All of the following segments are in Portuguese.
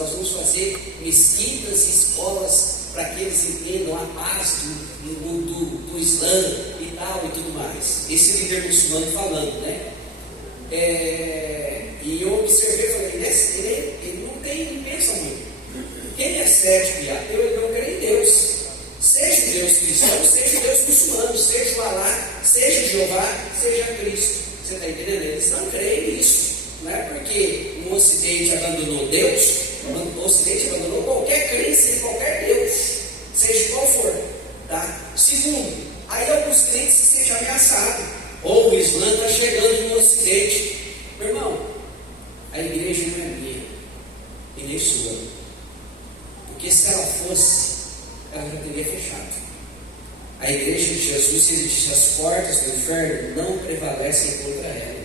nós vamos fazer mesquitas e escolas para que eles entendam a paz do Islã e tal e tudo mais. Esse líder muçulmano falando, né? E eu observei e falei, ele não pensa muito. Quem é cético e ateu, ele não crê em Deus. Seja o Deus cristão, seja o Deus muçulmano, seja o Alá, seja Jeová, seja Cristo. Você está entendendo? Eles não creem nisso. Não é porque o Ocidente abandonou Deus, o Ocidente abandonou qualquer crença em qualquer Deus, seja qual for. Tá? Segundo, aí alguns crentes se sentem ameaçados. Ou o Islã está chegando no Ocidente. Meu irmão, a igreja não é minha e nem sua. Porque se ela fosse, ela já teria fechado. A igreja de Jesus, ele disse, as portas do inferno não prevalecem contra ela.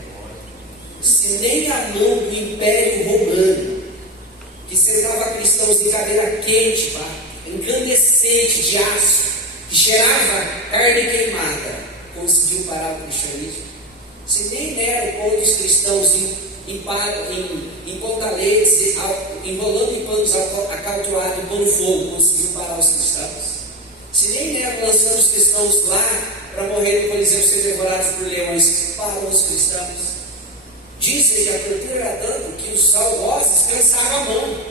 Se nem a mão do Império Romano, que sentava cristãos em cadeira quente, incandescente de aço, que cheirava carne queimada, conseguiu parar o cristianismo. Se nem Nero pondo os cristãos em pontaletes, enrolando em panos acartoados e pondo fogo, conseguiu parar os cristãos. Se nem Nero lançando os cristãos lá para morrer no Coliseu ser devorados por leões, parou os cristãos. Dizem que a tortura era tanto que os algozes cansavam a mão.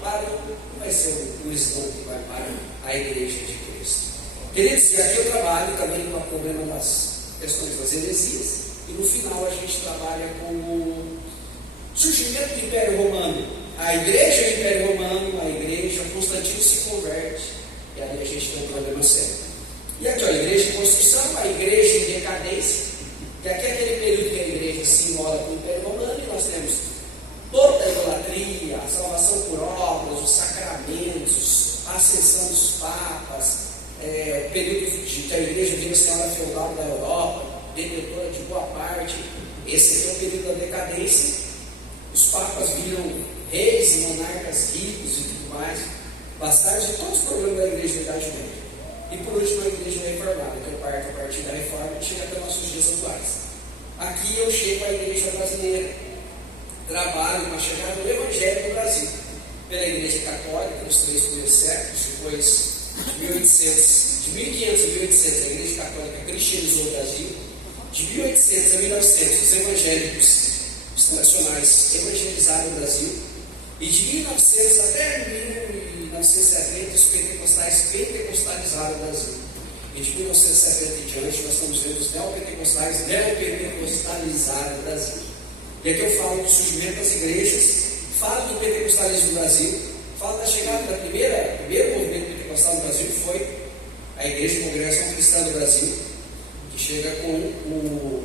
Parou. Não vai ser o Islã que vai parar a igreja de Cristo. Queridos, e aqui eu trabalho também com o problema das questões das heresias. E no final a gente trabalha com o surgimento do Império Romano. A igreja do Império Romano, a igreja, Constantino se converte. E aí a gente tem um problema sério. E aqui, a igreja em construção, a igreja em decadência. Que aqui é aquele período que a igreja se imola com o Império Romano e nós temos toda a idolatria, a salvação por obras, os sacramentos, a ascensão dos papas, o período que a igreja vira senhora feudal da Europa, detentora de boa parte. Esse aqui é o período da decadência. Os papas viram reis e monarcas ricos e tudo mais, bastardos de todos os problemas da igreja da Idade Média. E por último, a igreja reformada, que eu parto a partir da reforma e chega até nossos dias atuais. Aqui eu chego à igreja brasileira, trabalho com a chegada do Evangelho no Brasil, pela igreja católica, nos 3 primeiros séculos, depois de 1500 a 1800, a igreja católica cristianizou o Brasil, de 1800 a 1900, os evangélicos, os tradicionais, evangelizaram o Brasil, e de 1900 até 1970, os pentecostalizaram o Brasil. E de 1970 em diante, nós estamos vendo os neopentecostalizaram o Brasil. E aqui eu falo do surgimento das igrejas, falo do pentecostalismo no Brasil, falo da chegada da primeiro movimento pentecostal no Brasil, que foi a Igreja de Congregação Cristã do Brasil, que chega com o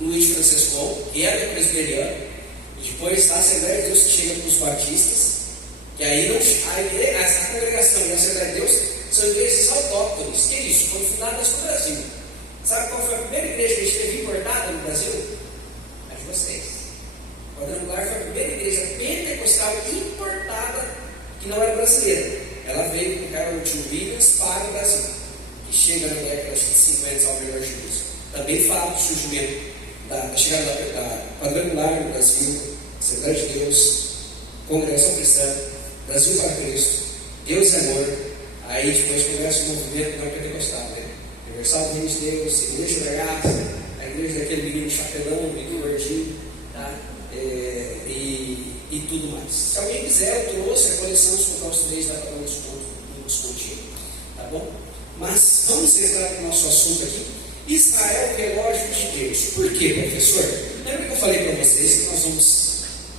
Luiz Francisco, que era presbiteriano, e depois a Assembleia de Deus que chega com os batistas, que aí essa congregação e a Assembleia de Deus são igrejas autóctones. Que é isso? Foram fundadas no Brasil. Sabe qual foi a primeira igreja que a gente teve importada no Brasil? A de vocês. Quadrangular foi a primeira igreja pentecostal importada que não era brasileira. Ela veio com o Carol Williams para o Brasil, que chega na década de 50 ao melhor juízo. Também fala do surgimento da chegada da Quadrangular no Brasil, Assembleia de Deus, Congregação Cristã, Brasil para Cristo, Deus é amor. Aí depois começa o movimento não pentecostal, né? Universal do Reino de Deus, Igreja da Graça, a igreja daquele menino chapelão, menino gordinho, tá? E tudo mais. Se alguém quiser, eu trouxe a coleção dos contatos 3 da para um descontinho, tá bom? Mas vamos entrar no nosso assunto aqui. Israel, relógio de Deus. Por quê, professor? Lembra que eu falei para vocês que nós vamos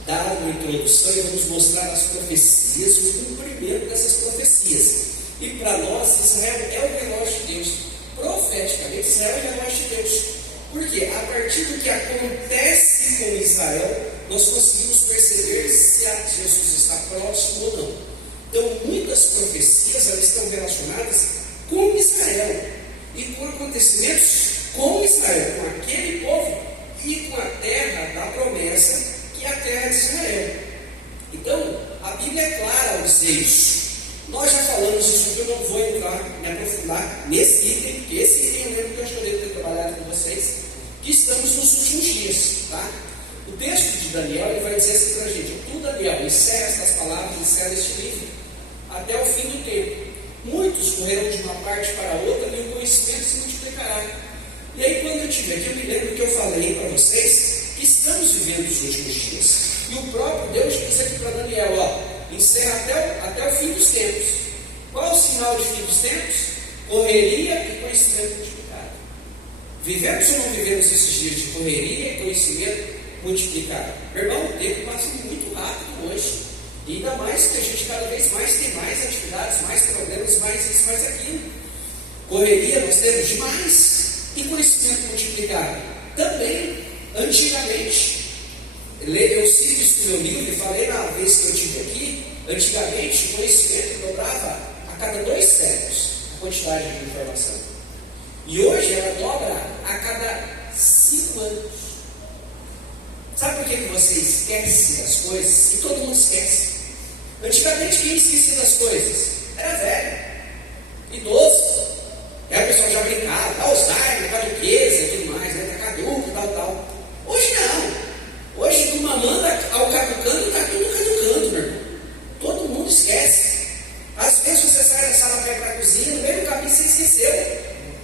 dar uma introdução e vamos mostrar as profecias e o cumprimento dessas profecias. E para nós, Israel é o relógio de Deus. Profeticamente, Israel é o relógio de Deus. Por quê? A partir do que acontece com Israel, nós conseguimos perceber se Jesus está próximo ou não. Então, muitas profecias elas estão relacionadas com Israel e com acontecimentos com Israel, com aquele povo e com a terra da promessa, que é a terra de Israel. Então, a Bíblia é clara ao dizer isso. Nós já falamos isso, eu não vou me aprofundar nesse item, porque esse item eu lembro que eu já devo ter trabalhado com vocês, que estamos nos últimos dias, tá? O texto de Daniel ele vai dizer assim para a gente: tu, Daniel, encerra estas palavras, encerra este livro, até o fim do tempo. Muitos correrão de uma parte para outra e o conhecimento se multiplicará. E aí, quando eu estiver aqui, eu me lembro que eu falei para vocês que estamos vivendo os últimos dias. E o próprio Deus disse aqui para Daniel: ó, encerra até o fim dos tempos. Qual o sinal de fim dos tempos? Correria e conhecimento multiplicado. Vivemos ou não vivemos esses dias de correria e conhecimento multiplicado? Meu irmão, o tempo passa muito rápido hoje. E ainda mais que a gente cada vez mais tem mais atividades, mais problemas, mais isso, mais aquilo. Correria nós temos demais. E conhecimento multiplicado? Também, antigamente, eu cito isso no meu livro e falei na vez que eu estive aqui, antigamente o conhecimento dobrava a cada 2 séculos a quantidade de informação. E hoje ela dobra a cada 5 anos. Sabe por que você esquece das coisas? E todo mundo esquece. Antigamente quem esquecia das coisas? Era velho, idoso. Aí a pessoa já brincava, Alzheimer, caduqueza e tudo mais, né? Tá caduco, tal. Hoje não. Hoje do mamanda ao caducando, tá tudo caducando, meu irmão. Todo mundo esquece. Às vezes você sai da sala para ir para a cozinha, no meio do caminho você esqueceu.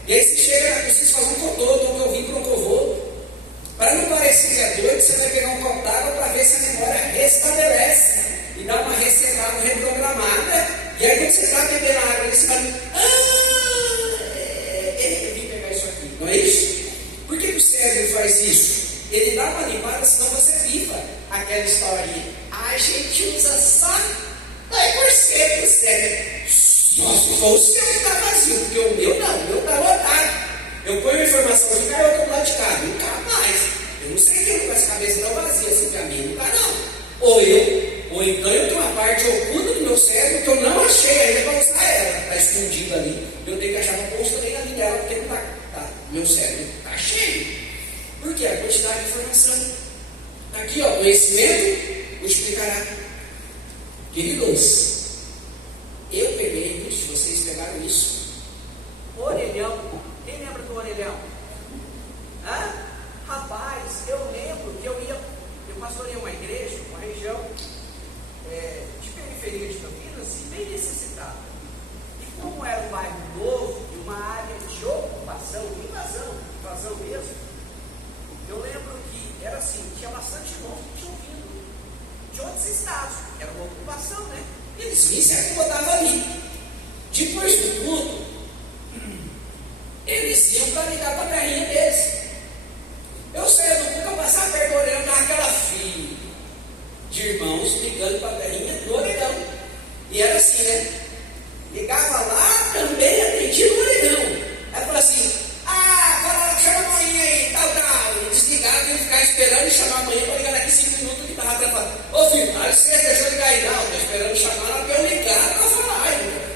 E aí você chega na cozinha e faz um cotô, toma eu vim para um covô. Para não parecer que é doido, você vai pegar um copo d'água para ver se a memória restabelece e dá uma resetada, reprogramada. E aí quando você está bebendo água, você vai eu vim pegar isso aqui, não é isso? Por que o cérebro faz isso? Ele dá uma limpada, senão você viva aquela historinha. A gente usa só 2% do cérebro. Nossa, o seu que está vazio, porque o meu não, o meu está lotado. Eu ponho a informação de cá e eu estou lá de cá, nunca mais. Eu não sei quem com essa cabeça tão vazia assim para mim, não está não. Ou então eu tenho uma parte oculta do meu cérebro que eu não achei ainda para usar ela. Está escondida ali. Eu tenho que achar uma posta bem ali dela, porque não está. Meu cérebro está cheio. Por quê? A quantidade de informação. Aqui, ó, conhecimento multiplicará. Queridos, eu peguei, muitos de vocês pegaram isso. Orelhão. Quem lembra do orelhão? Hã? Rapaz, eu lembro que eu pastoreei uma igreja, uma região de periferia de Campinas, e bem necessitada. E como era um bairro novo e uma área de ocupação, invasão mesmo, eu lembro que era assim, tinha bastante irmãos que tinham vindo de outros estados, era uma ocupação, né? E eles vinham e se acomodavam ali. Depois do culto, eles iam para ligar para a terrinha deles. Eu saía do culto para passar perto do orelhão, estava aquela fila de irmãos ligando para a terrinha do orelhão. E era assim, né? Ligava lá, também atendia no orelhão. Aí falou assim: chama a manhã aí, tal. E desligava e ficava esperando chamar a manhã para ligar daqui 5 minutos que estava para falar. Ô filho, dá licença, deixa eu ligar aí. Não, estou esperando chamar para eu ligar para falar.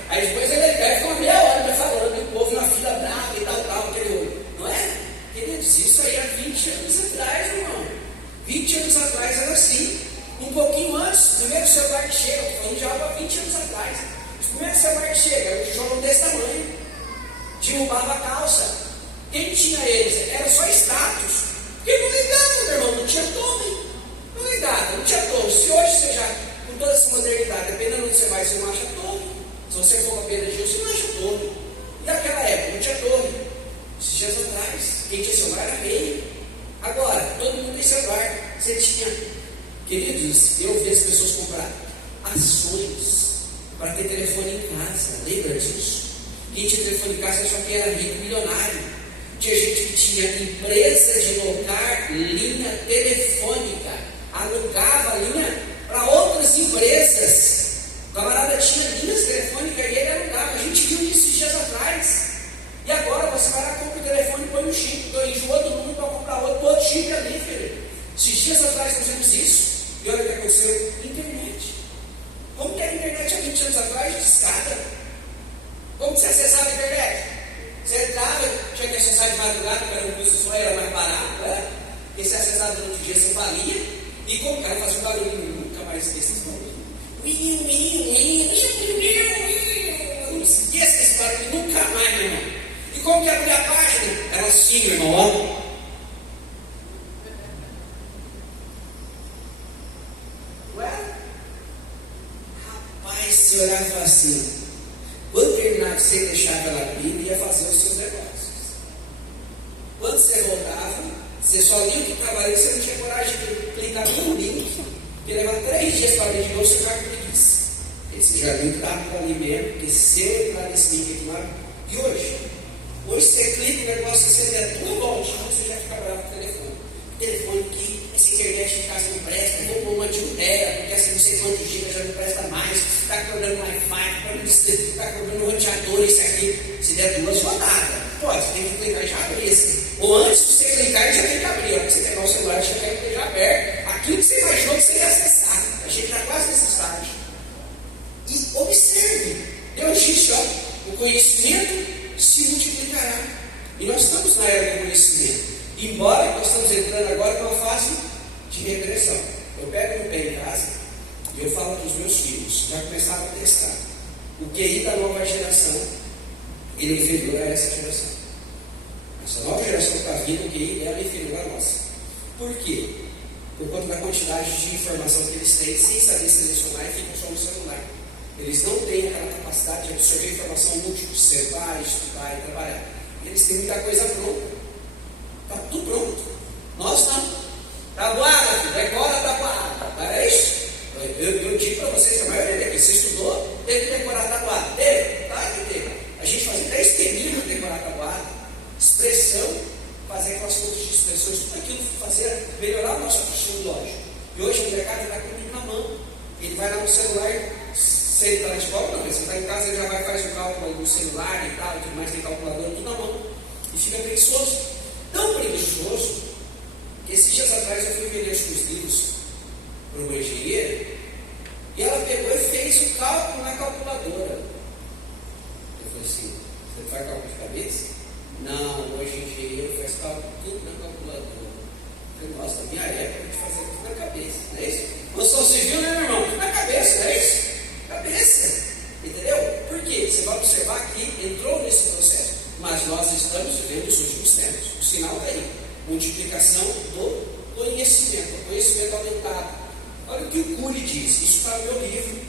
Aí depois ele ligar e ficou uma meia hora falando, e o povo na fila brava e tal, aquele. Não é? Queridos, isso aí há 20 anos atrás, irmão. 20 anos atrás era assim. Um pouquinho antes, o primeiro celular que chega, falando de algo há 20 anos atrás. O primeiro celular que chega, era um tijolo desse tamanho. Derrubava a calça. Quem tinha eles? Era só status. Porque não ligava, meu irmão, não tinha torre. Não ligava, não tinha torre. Se hoje você já, com toda essa modernidade, dependendo onde você vai, você não acha torre. Se você for para Pedro de Gil, você não acha torre. E naquela época não tinha torre. Esses dias atrás, quem tinha celular era rei. Agora, todo mundo tem celular. Você tinha. Queridos, eu vi as pessoas comprar ações para ter telefone em casa. Lembra disso? Quem tinha telefone em casa só que era rico, milionário. Tinha gente que tinha empresa de locar linha telefônica, alugava linha para outras empresas. O camarada tinha linhas telefônicas e ele alugava. A gente viu isso esses dias atrás. E agora você vai lá, compra o telefone e põe um chip. Enjoa do mundo para comprar outro chip ali, filho. Esses dias atrás nós vimos isso. E olha o que aconteceu: internet. Como que era a internet há 20 anos atrás? De escada. Como que você acessava a internet? Você entrava, tinha que acessar de madrugada, porque era um curso só, era mais barato, né? Porque você acessava durante o dia, você valia. E como o cara fazia um barulho, nunca mais esqueci esse barulho. Não esqueça esse barulho nunca mais, meu irmão. E como que abria a página? Era assim, meu irmão, ó. você olhava e falava assim, quando terminar que você deixava ela abrir, ia fazer os seus negócios. Quando você voltava, você só lia o que estava ali, você não tinha coragem de clicar no link, porque levava 3 dias para abrir de novo, você ficava com preguiça. Esse já viu que estava por ali mesmo, porque se eu entrar nesse link aqui lá, e hoje você clica no negócio, você der tudo voltinho, você já fica bravo com o telefone. Telefone que essa internet de casa não presta, vou pôr uma de 1 tera, porque essa não sei quantos gigas já não presta mais, está cobrando Wi-Fi, está cobrando roteador, isso aqui. Se der 2 rodadas, pode, você tem que clicar e já abrir esse. Ou antes de você clicar, já tem que abrir. Ó, você pegar o celular, já tem que já aberto. Aquilo que você imaginou que você ia acessar. A gente está quase nesse estágio. E observe, Deus disse, ó, o conhecimento se multiplicará. E nós estamos na era do conhecimento. Embora nós estamos entrando agora numa fase de regressão. Eu pego no pé em casa e eu falo para os meus filhos, já começaram a testar. O QI da nova geração, ele é inferior a essa geração. Essa nova geração que está vindo, o QI dela é inferior à nossa. Por quê? Por conta da quantidade de informação que eles têm, sem saber selecionar e ficam só no celular. Eles não têm aquela capacidade de absorver informação múltipla, observar, estudar e trabalhar. Eles têm muita coisa pronta. Está tudo pronto. Nós não. Tabuada, filho, decora a tabuada. Não é isso? Eu digo para vocês que a maioria daqui, você estudou, teve que decorar a tabuada. Teve? Tá, que teve. A gente fazia 10 esqueminhas para decorar a tabuada. Expressão, fazer aquelas coisas de expressões, tudo aquilo fazer melhorar o nosso raciocínio lógico. E hoje o mercado está com tudo na mão. Ele vai lá no celular, se ele está na escola, não, você está em casa, ele já vai fazer o cálculo no celular e tal, tudo mais, tem calculadora, tudo na mão. E fica preguiçoso. Tão preguiçoso que esses dias atrás eu fui vender os livros para uma engenheira e ela pegou e fez o cálculo na calculadora. Eu falei assim, você faz cálculo de cabeça? Não, hoje engenheiro faz cálculo tudo na calculadora. Eu falei, nossa, na minha época a gente fazia tudo na cabeça, não é isso? Construção civil, né, meu irmão? Tudo na cabeça, não é isso? Cabeça, entendeu? Por quê? Você vai observar que entrou nesse processo. Mas nós estamos vivendo os últimos tempos. O sinal está aí. Multiplicação do conhecimento. O conhecimento aumentado. Olha o que o Cury diz. Isso está no meu livro.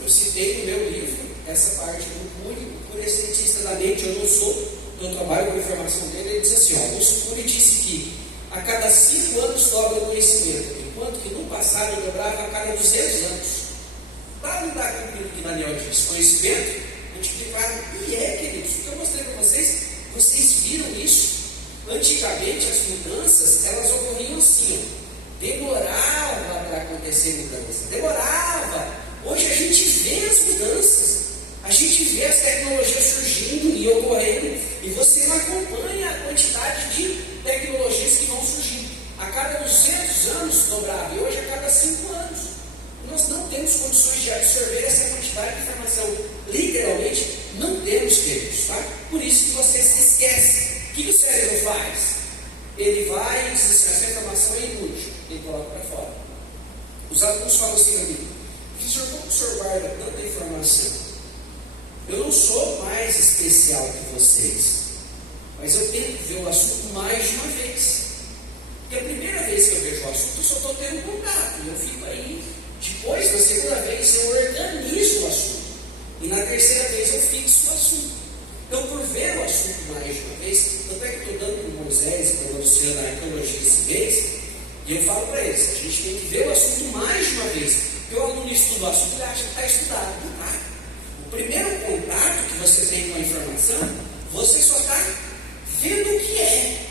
Eu citei no meu livro essa parte do Cury. O Cury é cientista da mente. Eu não sou. Eu trabalho com a informação dele. Ele diz assim, ó, o Cury disse que a cada 5 anos dobra o conhecimento. Enquanto que no passado eu dobrava a cada 200 anos. Para não dar com aquilo que Daniel disse. Conhecimento multiplicado. E queridos, o que eu mostrei para vocês, vocês viram isso? Antigamente as mudanças, elas ocorriam assim, demorava para acontecer mudança, demorava. Hoje a gente vê as mudanças, a gente vê as tecnologias surgindo e ocorrendo, e você não acompanha a quantidade de tecnologias que vão surgindo. A cada 200 anos dobrava, e hoje a cada 5 anos. Nós não temos condições de absorver essa quantidade de informação. Literalmente, não temos, queridos, tá? Por isso que você se esquece. O que o cérebro faz? Ele vai e diz assim, essa informação é inútil. Ele coloca para fora. Os alunos falam assim a mim, professor, como o senhor guarda tanta informação? Eu não sou mais especial que vocês, mas eu tento ver o assunto mais de uma vez. Porque a primeira vez que eu vejo o assunto, eu só estou tendo contato. E eu fico aí. Depois, na segunda vez, eu organizo o assunto. E na terceira vez, eu fixo o assunto. Então, por ver o assunto mais de uma vez, tanto é que estou dando para o Moisés e para o Luciano a arqueologia esse mês, e eu falo para eles, a gente tem que ver o assunto mais de uma vez. Porque o aluno estuda o assunto e acha que está estudado. Não está. O primeiro contato que você tem com a informação, você só está vendo o que é.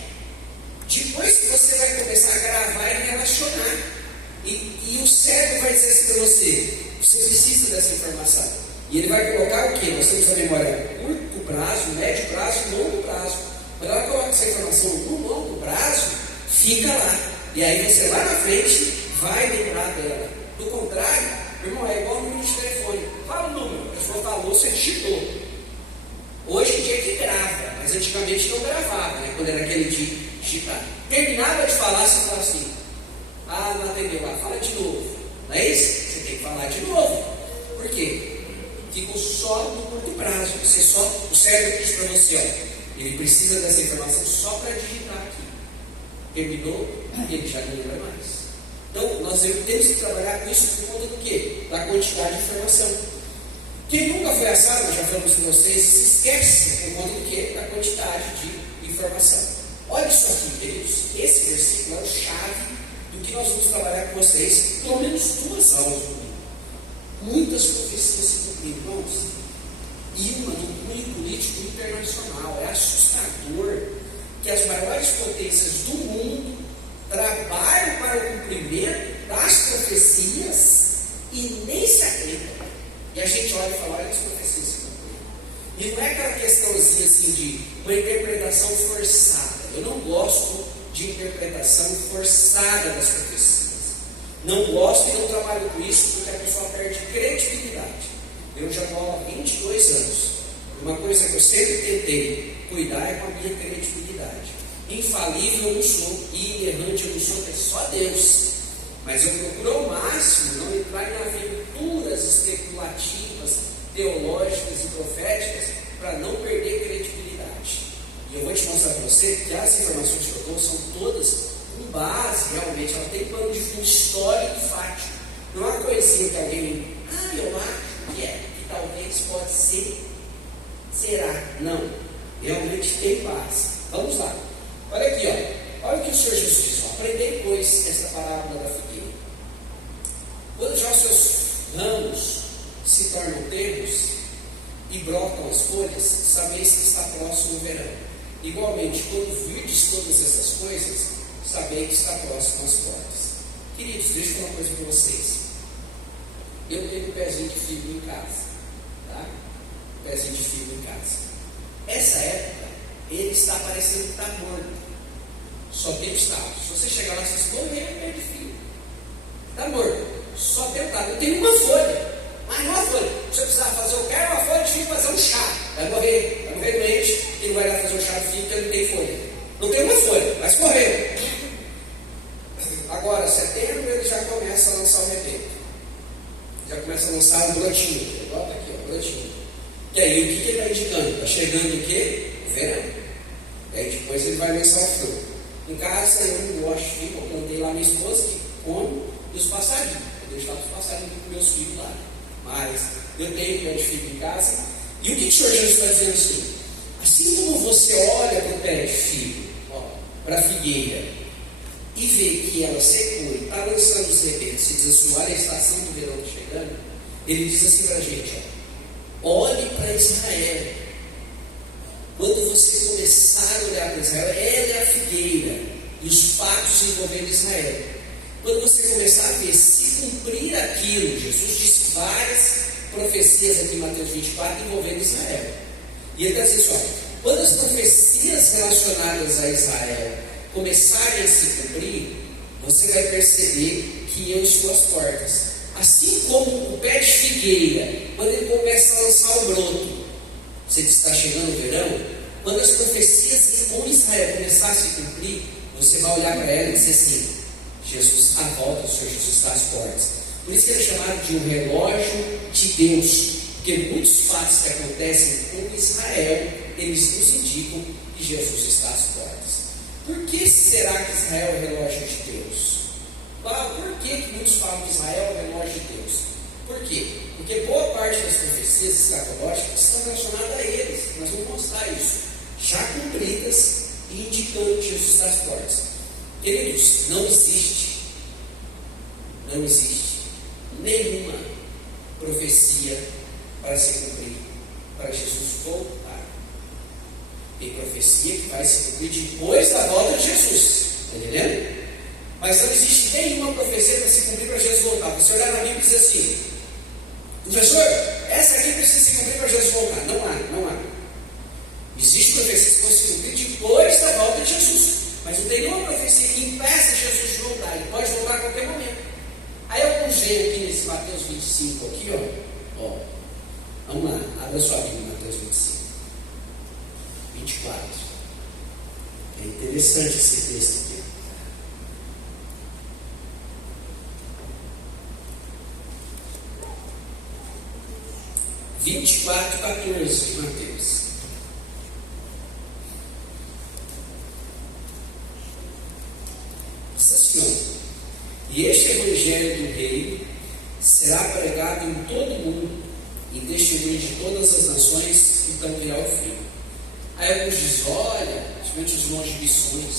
Depois que você vai começar a gravar e relacionar. E o cérebro vai dizer assim para você, você precisa dessa informação. E ele vai colocar o quê? Nós temos a memória a curto prazo, médio prazo e longo prazo. Quando ela coloca essa informação no longo prazo, fica lá. E aí você lá na frente vai lembrar dela. Do contrário, irmão, é igual o número de telefone. Fala o número, a pessoa falou, você digitou. Hoje em dia é que grava, mas antigamente não gravava, né? Quando era aquele de digitar. Terminava de falar, você fala assim, ah, não atendeu lá, fala de novo. Não é isso? Você tem que falar de novo. Por quê? Ficou só no curto prazo. O cérebro diz para você, ó, ele precisa dessa informação só para digitar aqui. Terminou, ele já não lembra mais. Então, nós temos que trabalhar com isso por conta do quê? Da quantidade de informação. Quem nunca foi assado, nós já falamos com vocês, se esquece por conta do quê? Da quantidade de informação. Olha isso aqui, queridos. Esse versículo é o chave do que nós vamos trabalhar com vocês, pelo menos 2 aulas no domingo. Muitas profecias se cumpriram, irmãos. E uma do cunho político internacional. É assustador que as maiores potências do mundo trabalham para o cumprimento das profecias e nem se atentam. E a gente olha e fala, olha as profecias se cumpriram. E não é aquela questãozinha assim de uma interpretação forçada. Eu não gosto de interpretação forçada das profecias. Não gosto e não trabalho com isso porque a pessoa perde credibilidade. Eu já estou há 22 anos. Uma coisa que eu sempre tentei cuidar é com a minha credibilidade. Infalível eu não sou e inerrante eu não sou, é só Deus. Mas eu procuro ao máximo não entrar em aventuras especulativas, teológicas e proféticas para não perder credibilidade. E eu vou te mostrar para você que as informações que eu dou são todas com base, realmente, ela tem plano de fundo histórico e fático. Não é uma coisinha que alguém, eu acho que que talvez pode ser, será. Não, realmente tem base. Vamos lá. Olha aqui, olha o que o Senhor Jesus diz. Aprendei, pois, esta parábola da figueira. Quando já os seus ramos se tornam termos e brotam as folhas, sabeis que está próximo o verão. Igualmente, quando virdes todas essas coisas, sabeis que está próximo às portas. Queridos, deixa eu falar uma coisa para vocês. Eu tenho um pezinho de figo em casa, tá? Um pezinho de figo em casa. Essa época, ele está parecendo que está morto. Só tem estado. Se você chegar lá, você morrer, é pé de figo. Está morto. Só tem estado. Eu tenho uma folha. Mas uma folha. Se você precisar fazer, eu quero uma folha de figo fazer um chá. Vai morrer doente. Ele vai lá fazer um chá de figo porque ele não tem folha. Não tem uma folha, mas morreu. Agora, setembro, ele já começa a lançar o rebento. Já começa a lançar um brotinho. Bota aqui, brotinho. E aí, o que ele está indicando? Está chegando o quê? O verão. E aí, depois ele vai lançar o fruto. Em casa, eu não gosto de figo. Eu plantei lá minha esposa, que come, e os passarinhos. Eu deixo lá os passarinhos com meus filhos lá. Mas eu tenho pé de figo em casa. E o que o Senhor Jesus está dizendo assim? Assim como você olha para o pé de figo, para a figueira, e vê que ela secou e está lançando os rebentos, e diz assim, olha a estação do verão chegando, ele diz assim para a gente, olhe para Israel. Quando você começar a olhar para Israel, ela é a figueira, e os fatos envolvendo Israel. Quando você começar a ver se cumprir aquilo, Jesus disse várias profecias aqui em Mateus 24 envolvendo Israel. E ele está dizendo assim, quando as profecias relacionadas a Israel começarem a se cumprir, você vai perceber que eu estou às portas. Assim como o pé de figueira, quando ele começa a lançar o broto, você diz que está chegando o verão, quando as profecias com Israel começarem a se cumprir, você vai olhar para ela e dizer assim, Jesus, a volta do Senhor Jesus está às portas. Por isso que ele é chamado de um relógio de Deus, porque muitos fatos que acontecem com Israel, eles nos indicam que Jesus está às portas. Por que será que Israel é o relógio de Deus? Por que muitos falam que Israel é o relógio de Deus? Por quê? Porque boa parte das profecias escatológicas estão relacionadas a eles. Nós vamos mostrar isso. Já cumpridas e indicando que Jesus está às portas. Queridos, não existe nenhuma profecia para se cumprir, para Jesus voltar. Tem profecia que vai se cumprir depois da volta de Jesus. Está entendendo? Mas não existe nenhuma profecia para se cumprir para Jesus voltar. Você olhar na Bíblia e dizer assim, professor, essa aqui precisa se cumprir para Jesus voltar. Não há. Existe profecia que vai se cumprir depois da volta de Jesus. Mas não tem nenhuma profecia que impeça Jesus de voltar. Ele pode voltar a qualquer momento. Aí eu usei aqui nesse Mateus 25 aqui, ó. Vamos lá, abra sua Bíblia, Mateus 25. 24. É interessante esse texto aqui. (14) de Mateus. Diz assim, e este evangelho do reino será pregado em todo o mundo, em testemunho de todas as nações, então virá o fim. Aí alguns dizem, olha, principalmente os irmãos de missões,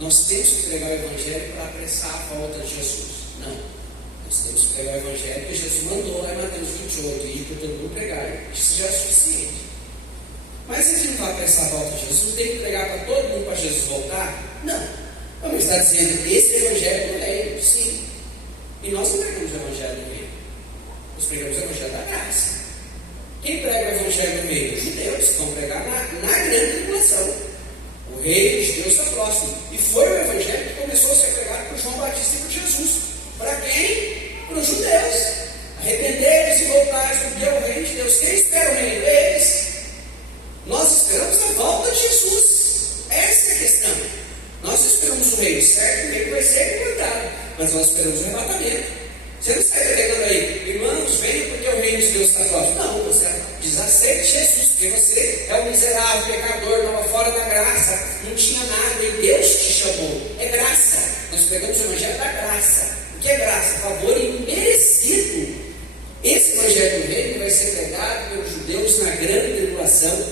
nós temos que pregar o Evangelho para apressar a volta de Jesus. Não, nós temos que pregar o Evangelho porque Jesus mandou lá em Mateus 28, ir para todo mundo pregar, isso já é suficiente. Mas a gente não vai apressar a volta de Jesus, tem que pregar para todo mundo para Jesus voltar? Não. Vamos estar dizendo que esse Evangelho do reino, sim. E nós não pregamos o Evangelho do reino, nós pregamos o Evangelho da graça. Quem prega o Evangelho do reino? Os judeus vão pregar na grande tribulação. O reino de Deus está próximo. E foi o Evangelho que começou a ser pregado por João Batista e por Jesus. Para quem? Para os judeus. Arrepender-se e voltar porque é o reino de Deus. Quem espera o reino? Eles. Nós esperamos a volta de Jesus. Essa é a questão. Nós esperamos o reino, certo? O reino vai ser implantado, mas nós esperamos o arrebatamento. Você não está pregando aí, irmãos, venham porque o reino de Deus está próximo. Não, você diz, aceite Jesus, porque você é um miserável, pecador, estava fora da graça, não tinha nada, e Deus te chamou. É graça. Nós pregamos o Evangelho da graça. O que é graça? Favor imerecido. Esse Evangelho do reino vai ser pregado pelos judeus na grande tribulação,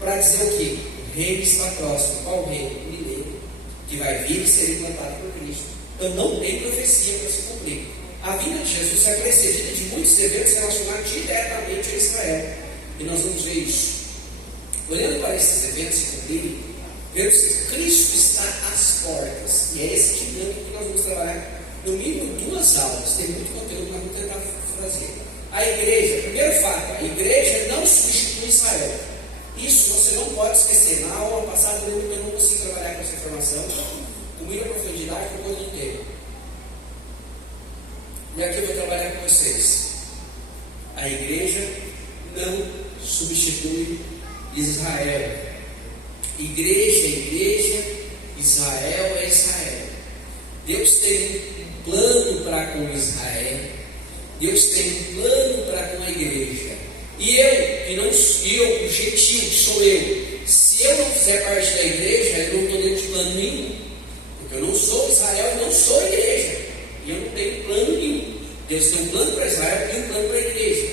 para dizer o quê? O reino está próximo. Qual o reino? O milênio, que vai vir e ser implantado por Cristo. Então não tem profecia para se cumprir. A vinda de Jesus vai precedida de muitos eventos relacionados diretamente a Israel. E nós vamos ver isso. Olhando para esses eventos se cumprirem, vemos que Cristo está às portas. E é esse dinâmico que nós vamos trabalhar no mínimo 2 aulas. Tem muito conteúdo, mas vamos tentar fazer. A igreja, primeiro fato, a igreja não substitui Israel. Isso você não pode esquecer. Na aula passada eu não consegui trabalhar com essa informação com muita profundidade por todo o tempo. E aqui eu vou trabalhar com vocês. A igreja não substitui Israel. Igreja é igreja, Israel é Israel. Deus tem um plano para com Israel. Deus tem um plano para com a igreja. E eu, o gentil que sou eu, se eu não fizer parte da igreja, eu não estou dentro de plano nenhum. Porque eu não sou Israel e não sou igreja. E eu não tenho plano nenhum. Deus tem um plano para Israel e um plano para a igreja.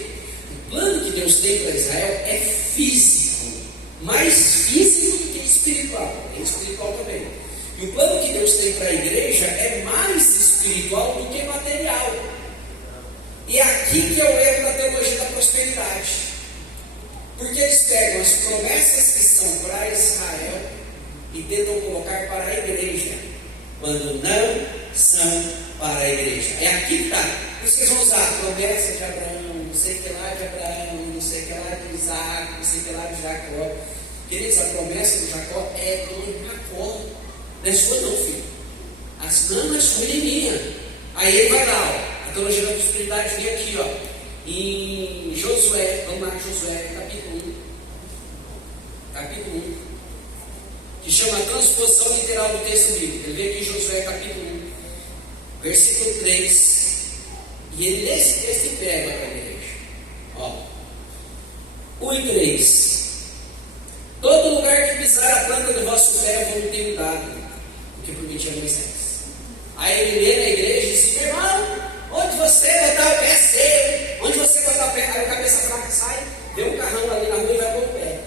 O plano que Deus tem para Israel é físico. Mais físico do que espiritual. É espiritual também. E o plano que Deus tem para a igreja é mais espiritual do que material. E é aqui que é o erro da teologia da prosperidade. Porque eles pegam as promessas que são para Israel e tentam colocar para a igreja, quando não são para a igreja. É aqui que está. Por isso que eles vão usar a promessa de Abraão, não sei o que lá de Abraão, não sei o que lá de Isaac, não sei o que lá de Jacó. Queridos, a promessa de Jacó é do Jacó. Não é sua não, filho. Não é sua, é minha. Aí ele vai lá, ó. A teologia da prosperidade vem aqui, ó. Em Josué, vamos lá, Josué, capítulo 1. Capítulo 1. Que chama a transposição literal do texto bíblico. Ele vem aqui em Josué, capítulo 1. Versículo 3. E ele nesse texto pega para a igreja. Ó. 1 e 3. Todo lugar que pisar a planta do vosso pé eu vou ter dado, o que prometia Moisés. Aí ele lê na igreja e diz: irmão, onde você botar o pé seu, onde você botar o pé, aí a cabeça fraca sai, vê um carrão ali na rua e vai pôr o pé.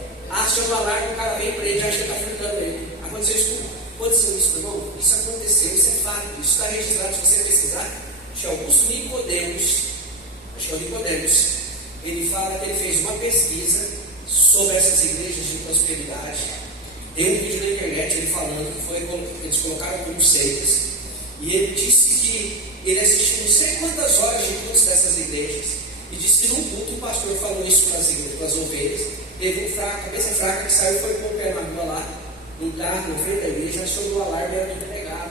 Chama o alarme, o cara vem prende, acha que está furtando ele. Aconteceu isso? Aconteceu isso, irmão? Isso aconteceu, isso é fato, isso está registrado. Se você precisar, acho que Augusto Nicodemos, ele fala que ele fez uma pesquisa sobre essas igrejas de prosperidade. Tem um vídeo na internet ele falando que eles colocaram como seitas. E ele disse que ele assistiu não sei quantas horas de cultos dessas igrejas. E disse que num culto o pastor falou isso para as ovelhas. Teve cabeça fraca que saiu e foi pôr o pé na rua lá, no carro, na frente da igreja, achou o alarme, era tudo pregado.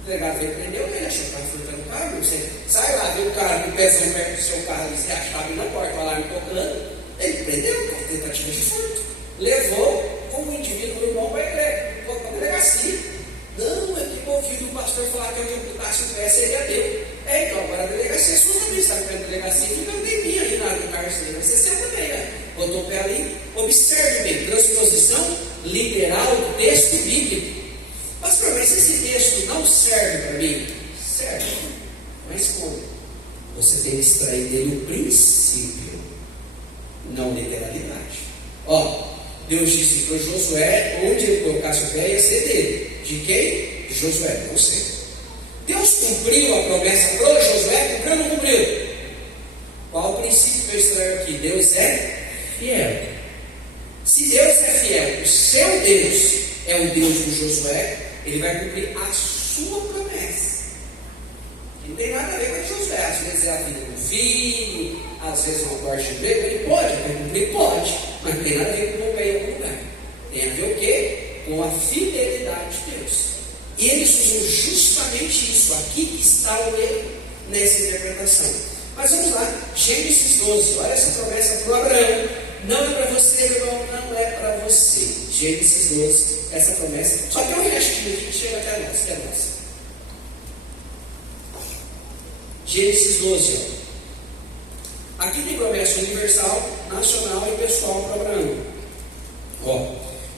O pregado veio prendeu ele, achou que estava furtando o carro. Você sai lá, vê o cara com o pezão perto do seu carro, você acha que estava abrindo a porta, o alarme tocando. Ele prendeu, por tentativa de furto. Levou como indivíduo, o irmão para a delegacia. Não, é que ouvido o pastor falar que eu amputasse o pé, seria deu. Então agora a delegacia é sua também, está perto da delegacia, fica um tempinho ali na cárcere, vai ser seu também, né? Botou o pé ali, observe bem, transposição literal do texto bíblico. Pastor, mas esse texto não serve para mim? Serve, mas como? Você tem que extrair dele o princípio. não literalidade. Ó, Deus disse para Josué, onde ele colocasse o pé ia ser dele. De quem? De Josué, não sei. Deus cumpriu a promessa para Josué, cumpriu ou não cumpriu? Qual o princípio que eu extraio aqui? Deus é fiel. Se Deus é fiel, o seu Deus é o Deus de Josué, ele vai cumprir a sua promessa. Não tem nada a ver com Josué. Às vezes é a vida do filho, às vezes uma parte de emprego. Ele pode, vai cumprir? Pode, mas não tem nada a ver com o pé em algum lugar. Tem a ver o quê? Com a fidelidade de Deus. E eles usam justamente isso. Aqui que está o erro nessa interpretação. Mas vamos lá, Gênesis 12. Olha essa promessa para o Abraão. Não é para você, meu irmão, não é para você. Gênesis 12, essa promessa. Só tem um restinho aqui que chega até nós, que é nossa. Gênesis 12, ó. Aqui tem promessa universal, nacional e pessoal para Abraão. Ó,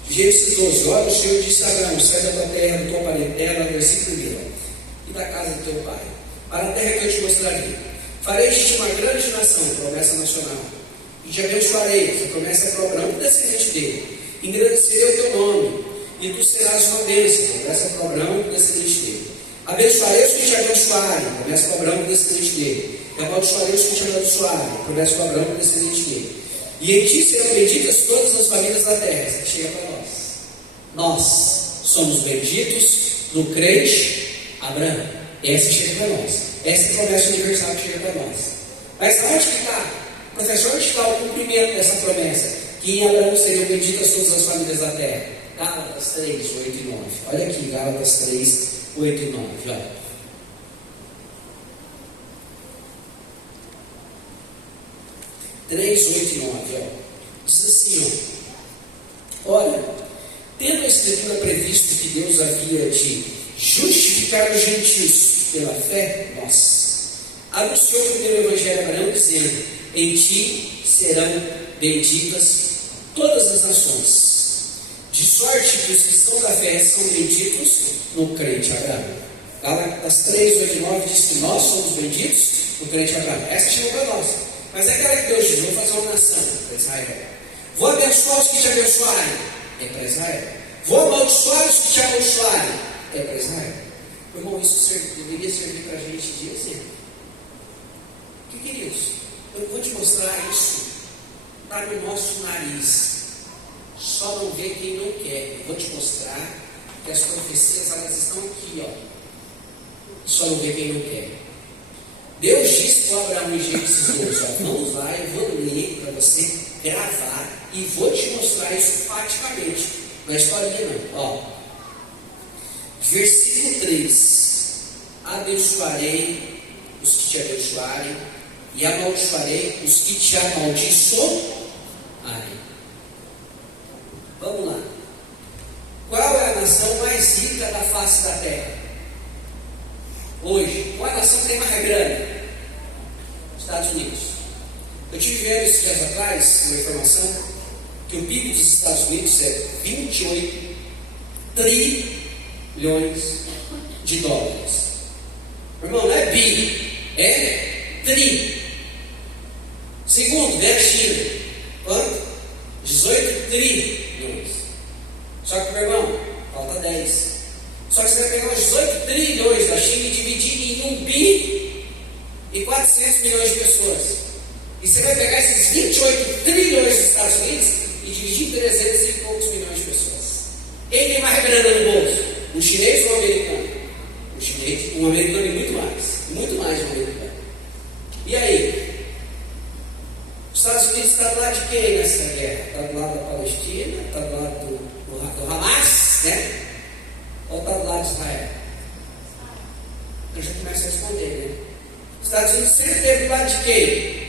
Gênesis 12, olha, o Senhor disse a Abraão: sai da tua terra, da tua parentela, versículo 1, e da casa do teu pai, para a terra que eu te mostrarei. Farei de ti uma grande nação, promessa nacional, e te abençoarei, essa promessa é para Abraão, descendente dele. Engrandecerei o teu nome, e tu serás uma bênção, promessa é para Abraão, descendente dele. Abençoarei os que te abençoarem, promessa para Abraão, descendente dele. E amaldiçoarei os que te amaldiçoarem, promessa para Abraão, descendente dele. E em ti serão benditas todas as famílias da terra. Essa chega para nós. Nós somos benditos do crente Abraão. Essa chega para nós. Essa é a promessa universal que chega para nós. Mas onde que está? Professor, onde está o cumprimento dessa promessa? Que em Abraão seriam benditas todas as famílias da terra. Gálatas 3, 8 e 9. Olha aqui, Gálatas 3, 8 e 9. Olha. Três, 8 e 9, ó. Diz assim, ó. Olha, tendo a Escritura previsto que Deus havia de justificar os gentios pela fé, anunciou primeiro o Evangelho a Abraão, dizendo: em ti serão benditas todas as nações. De sorte que os que são da fé são benditos no crente Abraão. Gálatas 3, 8 e 9 diz que nós somos benditos no crente Abraão. Essa chegou para nós. Mas é aquela que Deus diz: vou fazer uma nação para Israel. Vou abençoar os que te abençoarem, é para Israel. Vou amaldiçoar os que te amaldiçoarem, é para Israel. Meu irmão, isso deveria servir para a gente de exemplo. O que é isso? Eu vou te mostrar isso. Está no nosso nariz. Só não vê quem não quer. Eu vou te mostrar que as profecias elas estão aqui, ó. Só não vê quem não quer. Deus disse para Abraão em Gênesis 12, ó, vamos lá, eu vou ler para você gravar e vou te mostrar isso praticamente. Na historinha não, ó. Versículo 3: abençoarei os que te abençoarem e amaldiçoarei os que te amaldiçoarem. Vamos lá. Qual é a nação mais rica da face da terra? Hoje, qual é a nação que tem mais grana? Estados Unidos. Eu tive vendo esses dias atrás uma informação que o PIB dos Estados Unidos é 28 trilhões de dólares. Irmão, não é bi, é tri. Segundo, vem a China. Quanto? 18 trilhões. Só que, meu irmão, falta 10. Só que você vai pegar os 18 trilhões da China e dividir em 1 bi e 400 milhões de pessoas. E você vai pegar esses 28 trilhões dos Estados Unidos e dividir em 300 e poucos milhões de pessoas. Quem tem mais grana no bolso? Um chinês ou um americano? Um chinês, um americano e muito mais um americano. E aí? Os Estados Unidos está do lado de quem nessa guerra? Está do lado da Palestina? Está do lado do Hamas? Né? Ou está do lado de Israel? Eu já começo a responder, né? Os Estados Unidos sempre esteve do lado de quem?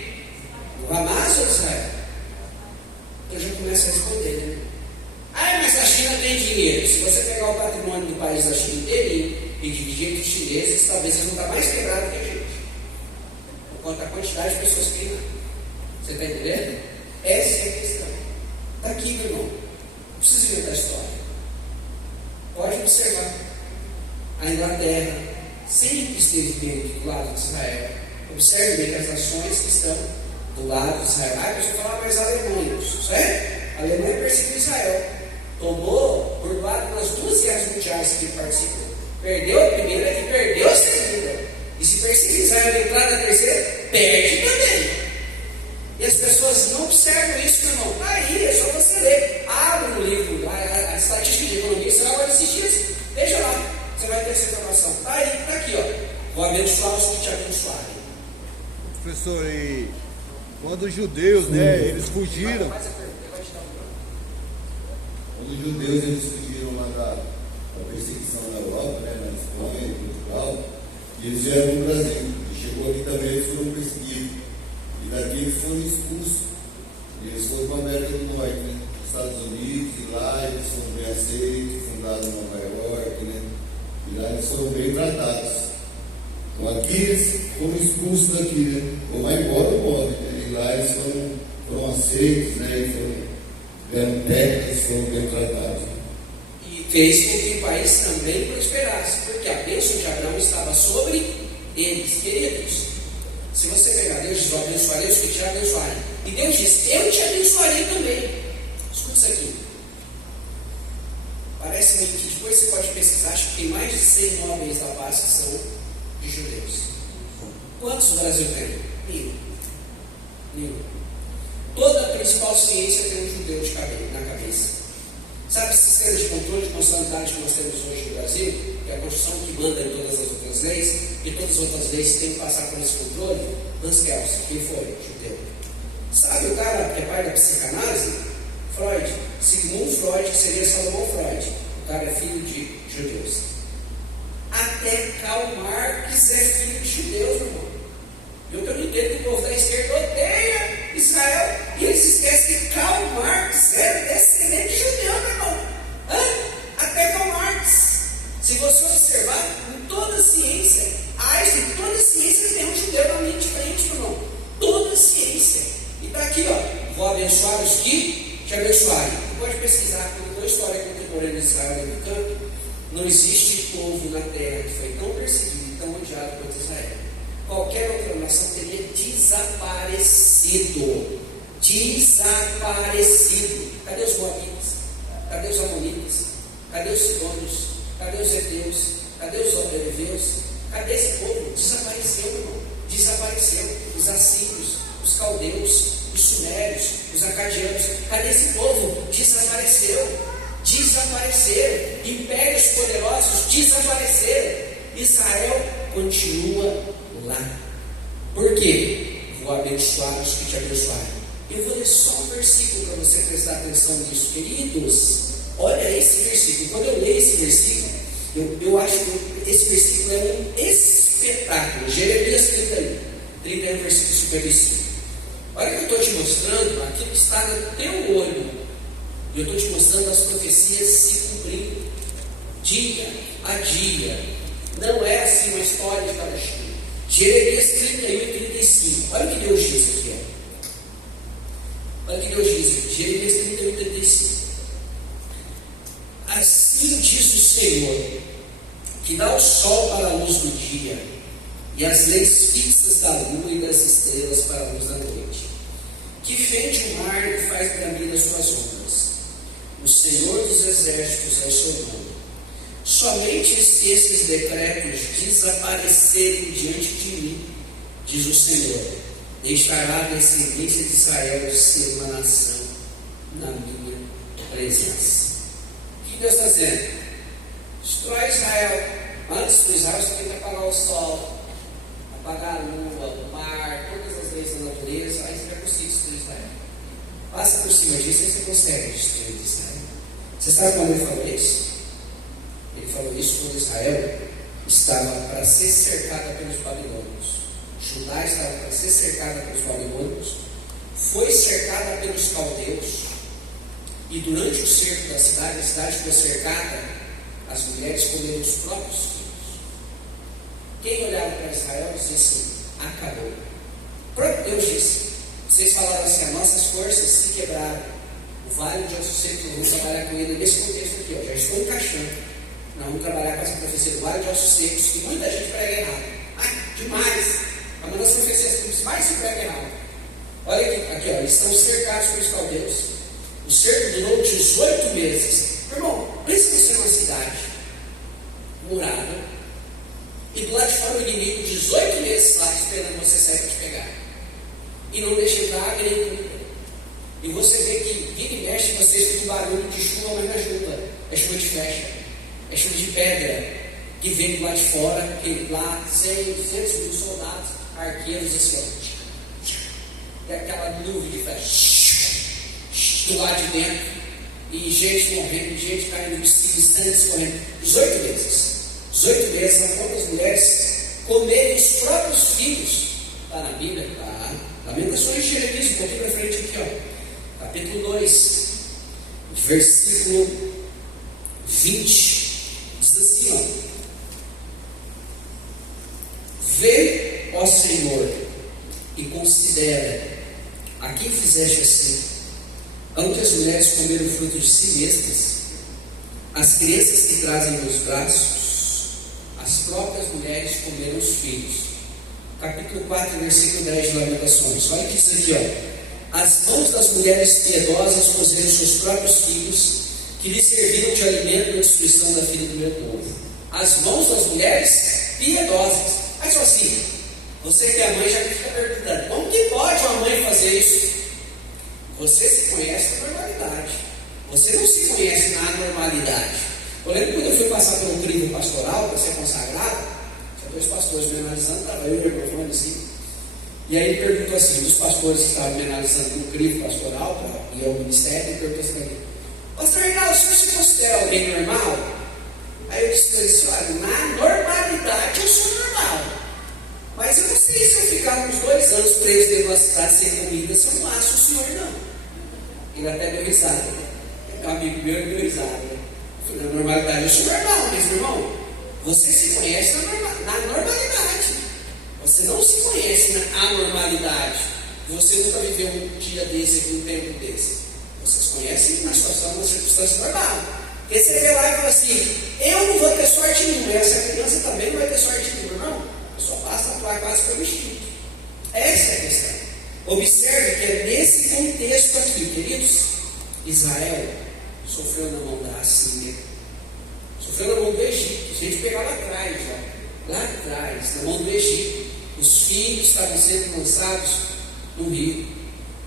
Do Hamas ou de Israel? Eu já começo a responder, né? Ah, mas a China tem dinheiro. Se você pegar o patrimônio do país da China inteirinho e dividir entre os chineses, talvez eles vão estar mais quebrados que a gente. Por conta da quantidade de pessoas que tem lá. Você está entendendo? Essa é a questão. Está aqui, meu irmão. Não precisa inventar a história. Pode observar. A Inglaterra sempre esteve bem do lado de Israel. Observe bem que as nações que estão do lado de Israel. A pessoa fala, mas Alemanha, certo? A Alemanha perseguiu Israel. Tomou por lado nas 2 guerras mundiais que ele participou. Perdeu a primeira e perdeu a segunda. E se perseguir Israel entrar na terceira, perde também. E as pessoas não observam isso, meu irmão. Está aí, é só você ler. Abre no livro, a estatística de economia, você vai assistir isso. Veja lá, você vai ter essa informação. Está aí, está aqui, ó. Vou abençoar os que te abençoarem. Professor, e quando os judeus, né, eles fugiram. Quando os judeus eles fugiram lá da perseguição na Europa, né, na Espanha, em Portugal, e eles vieram para o Brasil. E chegou ali também, eles foram perseguidos. E daqui eles foram expulsos. E eles foram para a América do Norte, né, Estados Unidos, e lá eles foram bem aceitos, fundaram Nova York, né, e lá eles foram bem tratados. Então aqui eles foram expulsos daqui, né, ou vai embora ou morre, né, e lá eles foram aceitos, né, e foram deram técnicas, foram bem tratados. E fez com que o país também prosperasse, porque a bênção de Abraão estava sobre eles, queridos. Se você pegar, Deus diz, eu abençoarei os que te abençoarem. E Deus diz, eu te abençoarei também. Escuta isso aqui. Parece-me que depois você pode pesquisar, acho que tem mais de 100 nobres da paz que são de judeus. Quantos o Brasil tem? Nenhum. Toda a principal ciência tem um judeu na cabeça. Sabe o sistema de controle de constitucionalidade que nós temos hoje no Brasil? Que é a Constituição que manda em todas as outras leis, e todas as outras leis têm que passar por esse controle? Hans Kelsen, quem foi? Judeu. Sabe o cara que é pai da psicanálise? Freud. Sigmund Freud, que seria Salomão Freud. O cara é filho de judeus. Até Karl Marx é filho de judeus, meu irmão. E eu não entendo que o povo da esquerda odeia Israel, e eles esquecem que Karl Marx era descendente de judeu, meu irmão. Até Karl Marx. Se você observar, em toda a ciência, em toda a ciência tem um judeu na linha de frente, meu irmão. Toda a ciência. E está aqui, ó. Vou abençoar os que te abençoarem. Você pode pesquisar, quando a história contemporânea de Israel americana, não existe povo na terra que foi tão perseguido e tão odiado quanto Israel. Qualquer outra nação teria desaparecido. Desaparecido. Cadê os moabitas? Cadê os amonitas? Cadê os sidônios? Cadê os heteus? Cadê os amorreus? Cadê esse povo? Desapareceu, meu irmão. Desapareceu. Os assírios, os caldeus, os sumérios, os acadianos. Cadê esse povo? Desapareceu. Desapareceram. Impérios poderosos desapareceram. Israel continua lá. Por quê? Vou abençoar os que te abençoarem. Eu vou ler só um versículo para você prestar atenção nisso, queridos. Olha esse versículo. Quando eu leio esse versículo, eu acho que esse versículo é um espetáculo. Jeremias 31, versículo 55. Olha que eu estou te mostrando aquilo que está no teu olho. Eu estou te mostrando as profecias se cumprindo dia a dia. Não é assim uma história de cada dia. Jeremias 31 e 35. Olha o que Deus diz aqui. Olha o que Deus diz aqui. Jeremias 31 e 35. Assim diz o Senhor, que dá o sol para a luz do dia, e as leis fixas da lua e das estrelas para a luz da noite, que fende o mar e faz bramir as suas ondas. O Senhor dos exércitos é o seu nome. Somente se esses decretos desaparecerem diante de mim, diz o Senhor, deixará a descendência de Israel de ser uma nação na minha presença. O que Deus está dizendo? Destrói Israel. Antes do Israel você tem que apagar o sol, apagar a lua, o mar, todas as leis da natureza, aí você vai conseguir destruir Israel. Passa por cima disso e você consegue destruir Israel. Você sabe quando ele falou isso? Ele falou isso quando Israel estava para ser cercada pelos babilônios. Judá estava para ser cercada pelos babilônios, foi cercada pelos caldeus, e durante o cerco da cidade, a cidade foi cercada, as mulheres comeram os próprios filhos. Quem olhava para Israel dizia assim: acabou. O próprio Deus disse: vocês falaram assim, as nossas forças se quebraram, o vale de ossos secos, vamos trabalhar com ele nesse contexto aqui, ó, já estou encaixando. Nós vamos trabalhar com essa profecia do vale de ossos secos, que muita gente prega errado. Demais! É uma das profecias que mais se prega errado. Olha aqui, ó, eles estão cercados pelos caldeus. O cerco durou 18 meses. Irmão, pensa você numa cidade murada e do lado de fora o inimigo 18 meses lá esperando você sair para te pegar. E não deixa entrar nem comida. E você vê que vira e mexe, você escuta um barulho de chuva, mas não é chuva. É chuva de flecha. É chuva de pedra. Que vem do lado de fora, que lá 100, 200 mil soldados, arqueiros assim, ó. E aquela nuvem de flecha do lado de dentro. E gente morrendo, gente caindo no sangue escorrendo. 18 meses. 18 meses a ponto das mulheres comerem os próprios filhos. Está na Bíblia? Está. Lamentações de Jeremias, um pouquinho para frente aqui, ó. Capítulo 2, versículo 20. Diz assim, ó. Vê, ó Senhor, e considera a quem fizeste assim. Antes as mulheres comeram o fruto de si mesmas, as crianças que trazem nos braços, as próprias mulheres comeram os filhos. Capítulo 4, versículo 10 de Lamentações. Olha o que diz aqui, ó. As mãos das mulheres piedosas cozeram seus próprios filhos, que lhes serviram de alimento na destruição da filha do meu povo. As mãos das mulheres piedosas. Mas só assim, você que é mãe já fica perguntando, como que pode uma mãe fazer isso? Você se conhece na normalidade. Você não se conhece na anormalidade. Eu lembro quando eu fui passar pelo crivo pastoral para ser consagrado, tinha 2 pastores me analisando, estava eu e o irmão falando assim. E aí ele perguntou assim, um dos pastores que estavam me analisando no crivo pastoral para ir ao ministério, ele perguntou assim para mim, pastor Reinaldo, o senhor se considera alguém normal? Aí eu disse assim, olha, na normalidade eu sou normal. Mas eu não sei se eu ficar uns 2 anos preso dentro de uma cidade sem comida, se eu não acho o senhor não. Ele até deu risada. Um amigo meu deu risada. Na normalidade eu sou normal, mas irmão, você se conhece na normalidade. Você não se conhece na anormalidade. Você nunca viveu um dia desse aqui, um tempo desse. Você se conhece na situação, na circunstância normal. Porque você vê lá e fala assim, eu não vou ter sorte nenhuma, essa criança também não vai ter sorte nenhuma, não. Só basta atuar quase pelo instinto. Essa é a questão. Observe que é nesse contexto aqui, queridos, Israel sofreu na mão da Assíria, sofreu na mão do Egito. A gente pegava lá atrás, lá atrás, na mão do Egito, os filhos estavam sendo lançados no rio.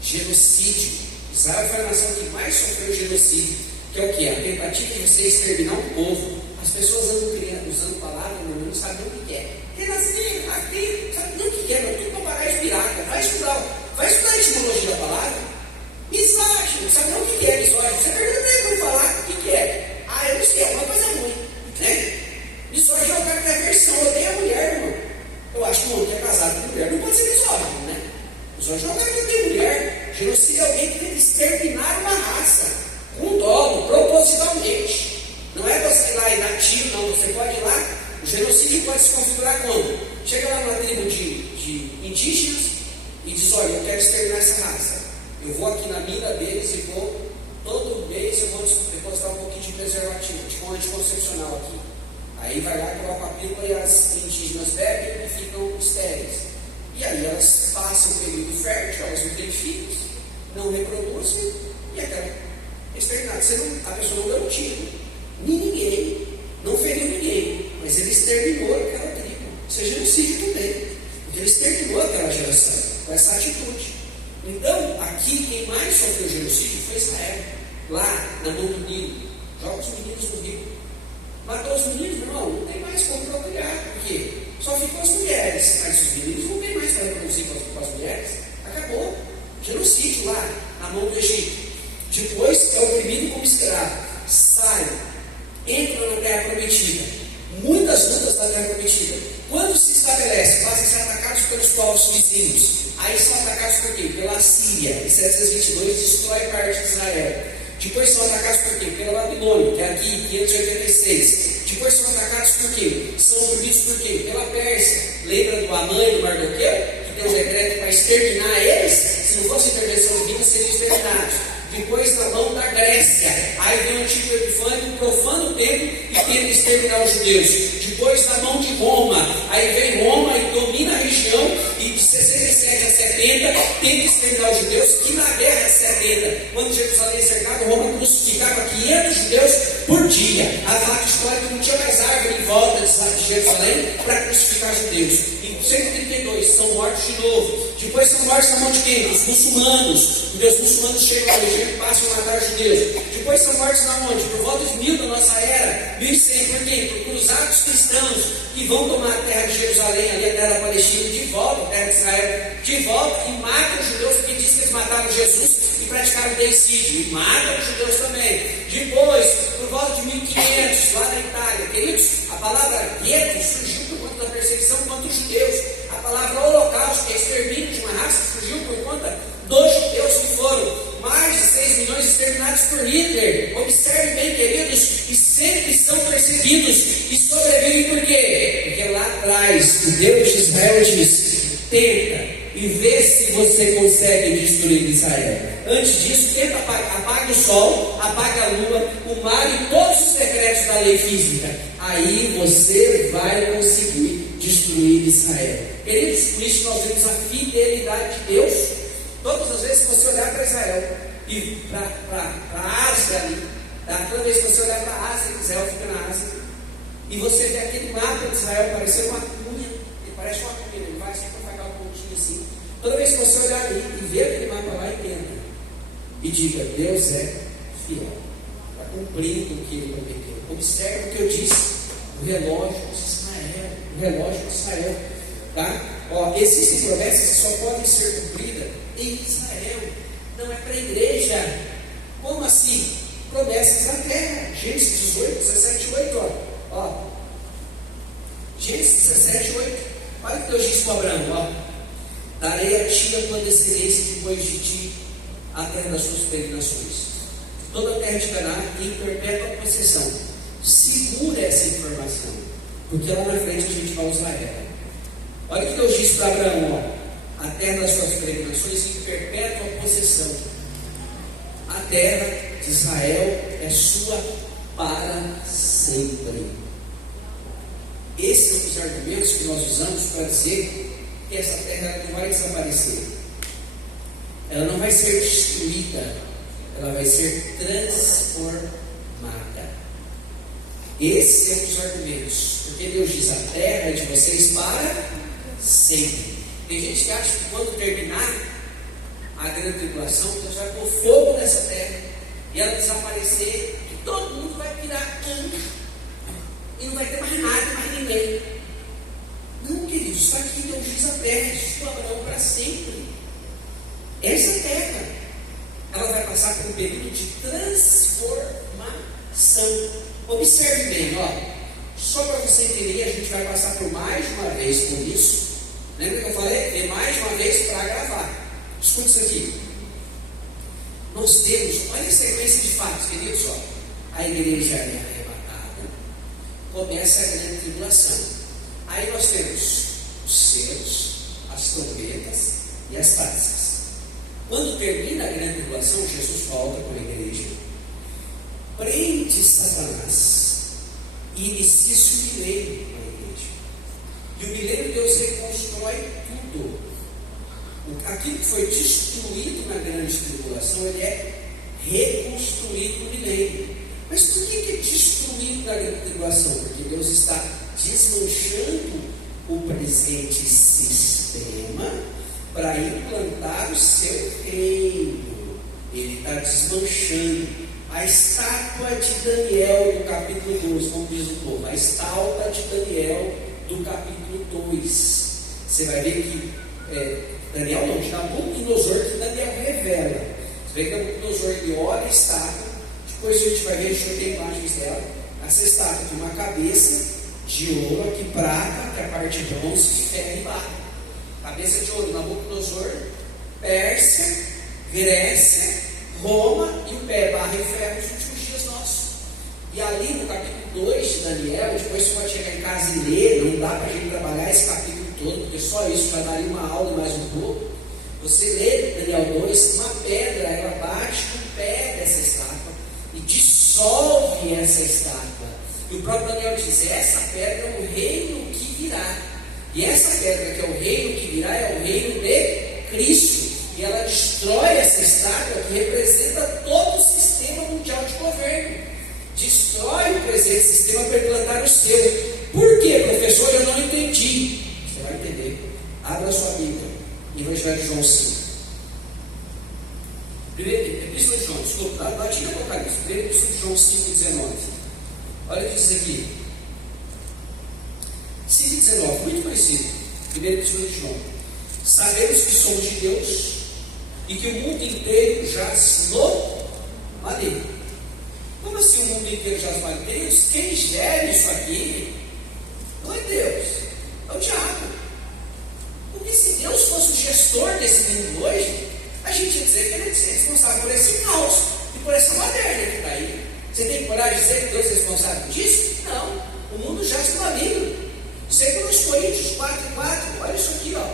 Genocídio. Israel foi a nação que mais sofreu genocídio, que é o que? A tentativa de você exterminar um povo. As pessoas usando palavras, não sabem o que é. Renascer, aqui, sabe nem o que é, não tem papagaio de pirata. Vai estudar a etimologia da palavra. Misógino, sabe nem o que é misógino. Você pergunta para ele falar o que é. Ah, eu não sei, é uma coisa ruim. Né? Misógino é o cara que é aversão, odeia a mulher, irmão. Eu acho que um homem que é casado com mulher não pode ser misógino, né? Misógino é o cara que odeia mulher. Genocídio é alguém que tem que exterminar uma raça, com dolo, propositalmente. Não é você ir lá e dar tiro, não. Você pode ir lá. O genocídio pode se configurar quando? Chega lá numa tribo de indígenas e diz, olha, eu quero exterminar essa raça. Eu vou aqui na mina deles e vou, todo mês eu vou depositar um pouquinho de preservativo, tipo um anticoncepcional aqui. Aí vai lá, coloca a pílula e as indígenas bebem e ficam estéreis. E aí elas passam o período fértil, elas não têm filhos, não reproduzem e acabam exterminadas. A pessoa não deu um tiro. Ninguém, não feriu ninguém, mas ele exterminou aquela tribo. Isso é genocídio também, porque ele exterminou aquela geração com essa atitude. Então, aqui quem mais sofreu genocídio foi Israel, lá na mão do Nilo. Joga os meninos no rio. Matou os meninos, não tem mais como procriar, porque só ficou as mulheres, mas os meninos não tem mais para reproduzir com as mulheres. Acabou. Genocídio lá na mão do Egito. Depois é oprimido como escravo. Sai. Entra na terra prometida. Muitas lutas da terra prometida. Quando se estabelece, passam a ser atacados pelos povos vizinhos. Aí são atacados por quê? Pela Síria. Em 722 destrói parte de Israel. Depois são atacados por quê? Pela Babilônia, que é aqui em 586. Depois são atacados por quê? São oprimidos por quê? Pela Pérsia. Lembra do Amã e do Mardoqueu? Que deu um decreto para exterminar eles? Se não fosse intervenção divina, seriam exterminados. Depois na mão da Grécia, aí vem o Antigo Epifânio, profana o templo e tenta exterminar os judeus. Depois na mão de Roma, aí vem Roma e domina a região, e de 67 a 70 tem que exterminar os judeus, que na guerra de 70, quando Jerusalém é cercado, Roma crucificava 500 judeus por dia. A fato histórico não tinha mais árvore em volta de Jerusalém para crucificar judeus. Em 132 são mortos de novo. Depois são mortos na mão de quem? Dos muçulmanos. Porque os muçulmanos chegam ao Egito e passam a matar os judeus. Depois são mortos na onde? Por volta de 1000 da nossa era, 1100. Por quê? Por cruzados cristãos que vão tomar a terra de Jerusalém, ali a terra da Palestina, de volta, a terra de Israel, de volta, e matam os judeus, porque diz que eles mataram Jesus e praticaram deicídio, e matam os judeus também. Depois, por volta de 1500, lá na Itália, queridos, a palavra gueto surgiu por conta da perseguição contra os judeus. A palavra holocausto, que é extermínio de uma raça, surgiu por conta dos judeus, que foram mais de 6 milhões exterminados por Hitler. Observe bem, queridos, e sempre são perseguidos e sobrevivem por quê? Porque lá atrás o Deus de Israel diz: tenta e vê se você consegue destruir Israel. Antes disso, tenta apaga o sol, apaga a lua, o mar e todos os secretos da lei física. Aí você vai conseguir destruir Israel. Queridos, por isso nós vemos a fidelidade de Deus. Todas as vezes que você olhar para Israel e para a Ásia ali, tá? Toda vez que você olhar para a Ásia, Israel fica na Ásia, e você vê aquele mapa de Israel parecendo uma cunha, ele parece uma cunha, ele vai assim para pagar um pontinho assim. Toda vez que você olhar ali e ver aquele mapa lá, entenda e diga: Deus é fiel, está cumprindo o que ele prometeu. Observe o que eu disse: o relógio de Israel, tá? Existem promessas que só podem ser cumpridas em Israel, não é para a igreja. Como assim? Promessas da terra. Gênesis 18, 17, 8. Gênesis 17, 8. Olha o que Deus disse para Abraão: darei a ti e a tua descendência depois de ti a terra das suas peregrinações, toda a terra de Canaã em perpétua possessão. Segura essa informação, porque lá na frente a gente vai usar ela. Olha o que Deus disse para Abraão: a terra das suas peregrinações em perpétua possessão. A terra de Israel é sua para sempre. Esses são os argumentos que nós usamos para dizer que essa terra não vai desaparecer. Ela não vai ser destruída, ela vai ser transformada. Esses são os argumentos, porque Deus diz: a terra é de vocês para sempre. Tem gente que acha que quando terminar a grande tribulação, Deus vai pôr fogo nessa terra e ela desaparecer, e todo mundo vai virar anjo e não vai ter mais nada, mais ninguém. Não, queridos, está aqui. Deus diz: a terra é de Abraão para sempre. Essa terra, ela vai passar por um período de transformação. Observe bem, só para você entender, a gente vai passar por mais de uma vez por isso. Lembra que eu falei? É mais de uma vez para gravar. Escute isso aqui. Nós temos, olha a sequência de fatos, queridos. A igreja é arrebatada, começa a grande tribulação. Aí nós temos os selos, as trombetas e as taças. Quando termina a grande tribulação, Jesus volta com a igreja, prende Satanás e inicia-se o milênio com a igreja. E o milênio, Deus reconstrói tudo. Aquilo que foi destruído na grande tribulação, ele é reconstruído no milênio. Mas por que é destruído na grande tribulação? Porque Deus está desmanchando o presente sistema para implantar o seu reino. Ele está desmanchando. A estátua de Daniel do capítulo 12, como diz o povo, a estátua de Daniel do capítulo 2. Você vai ver que Daniel não, de Nabucodonosor, que Daniel revela. Você vê que Nabucodonosor ele olha a estátua, depois a gente vai ver, deixa eu ter imagens dela. Essa estátua tem uma cabeça de ouro, aqui prata, que é a parte de bronze, ferro e barro. Cabeça de ouro, Nabucodonosor, Pérsia, Grécia, Roma, e o pé, barra e ferro nos últimos dias nossos. E ali no capítulo 2 de Daniel, depois você pode chegar em casa e ler, não dá para a gente trabalhar esse capítulo todo, porque só isso vai dar ali uma aula e mais um pouco. Você lê Daniel 2, uma pedra, ela bate no pé dessa estátua e dissolve essa estátua. E o próprio Daniel diz: essa pedra é o reino que virá. E essa pedra, que é o reino que virá, é o reino de Cristo. E ela destrói essa estátua que representa todo o sistema mundial de governo. Destrói o presente sistema para implantar o seu. Por quê, professor? Eu não entendi. Você vai entender. Abra sua Bíblia. Evangelho de João 5. Epístola de João, desculpa, bate em Apocalipse. Primeira Epístola de João 5,19. Olha o que diz aqui. 5,19, muito conhecido. Primeira Epístola de João. Sabemos que somos de Deus e que o mundo inteiro jaz no maligno. Como assim o mundo inteiro jaz no maligno? Deus, quem gera isso aqui não é Deus, é o diabo. Porque se Deus fosse o gestor desse mundo hoje, a gente ia dizer que ele é responsável por esse caos e por essa matéria que está aí. Você tem coragem de dizer que Deus é responsável disso? Não. O mundo jaz no maligno. Segundo Coríntios 4,4, olha isso aqui, ó.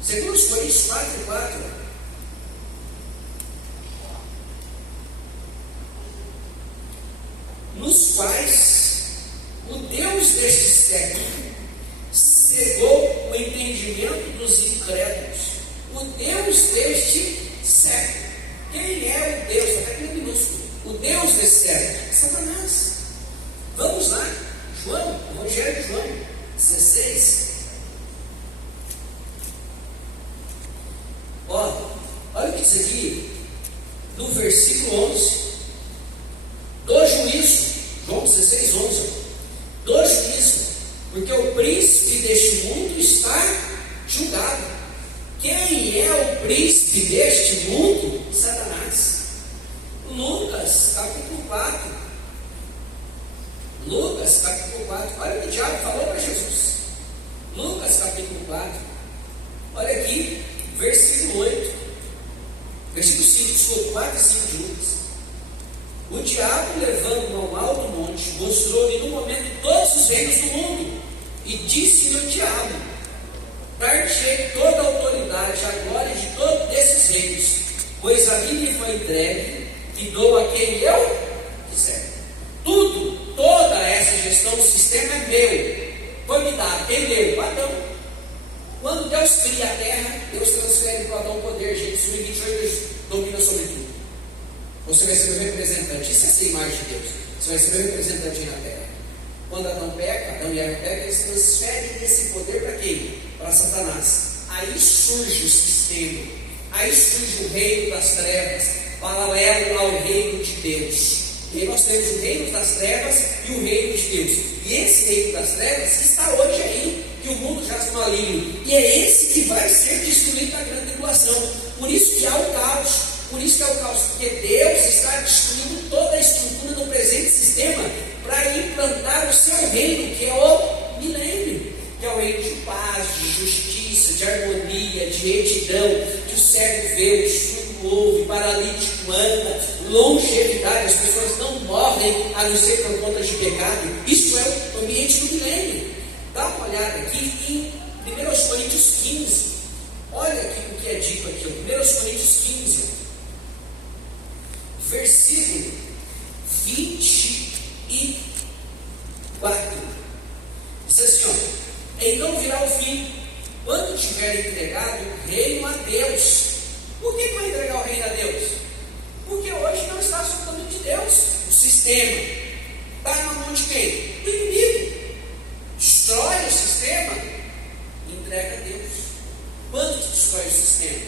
Segundo Coríntios 4,4. Nos quais o Deus deste século cegou o entendimento dos incrédulos. O Deus deste século. Quem é o Deus? Está aqui no minúsculo. O Deus desse século. Satanás. Vamos lá. João, Evangelho de João 16. Olha o que diz aqui no versículo 11. Do juízo, João 16, 11. Do juízo, porque o príncipe deste mundo está julgado. Quem é o príncipe deste mundo? Satanás. Lucas, capítulo 4. Lucas, capítulo 4. Olha o que o diabo falou para Jesus. Lucas, capítulo 4. Olha aqui, versículo 8. Versículo 5, desculpa, 4 e 5 de Lucas. O diabo, levando-o ao alto monte, mostrou-lhe no momento todos os reinos do mundo. E disse-lhe o diabo: dar-te-ei toda a autoridade, a glória de todos esses reinos, pois a mim me foi entregue, e dou a quem eu quiser. Tudo, toda essa gestão do sistema é meu. Foi me dado. Quem deu? Adão. Quando Deus cria a terra, Deus transfere para Adão o poder. Gênesis 1:28, domina sobre tudo. Você vai ser o representante. Isso é ser imagem de Deus. Você vai ser o representante na terra. Quando Adão peca, Adão e Eva pecam, eles transferem esse poder para quem? Para Satanás. Aí surge o sistema. Aí surge o reino das trevas, paralelo ao reino de Deus. E aí nós temos o reino das trevas e o reino de Deus. E esse reino das trevas está hoje aí, que o mundo jaz no maligno. E é esse que vai ser destruído na grande tribulação. Por isso que há o caos. Por isso que há o caos. Porque Deus está destruindo toda a estrutura do presente sistema para implantar o seu reino, que é o milênio. Que é o reino de paz, de justiça, de harmonia, de retidão, que o cego vê, o surdo ouve, o paralítico anda, longevidade, as pessoas não morrem a não ser por conta de pecado. Isso é o ambiente do milênio. Dá uma olhada aqui em 1 Coríntios 15. Olha aqui o que é dito aqui, 1 Coríntios 15, versículo 24. Diz assim, ó: então virá o fim, quando tiver entregado o reino a Deus. Por que vai entregar o reino a Deus? Porque hoje não está sob o domínio de Deus. O sistema está na mão de quem? Do inimigo. Destrói o sistema e entrega a Deus. Quando que destrói o sistema?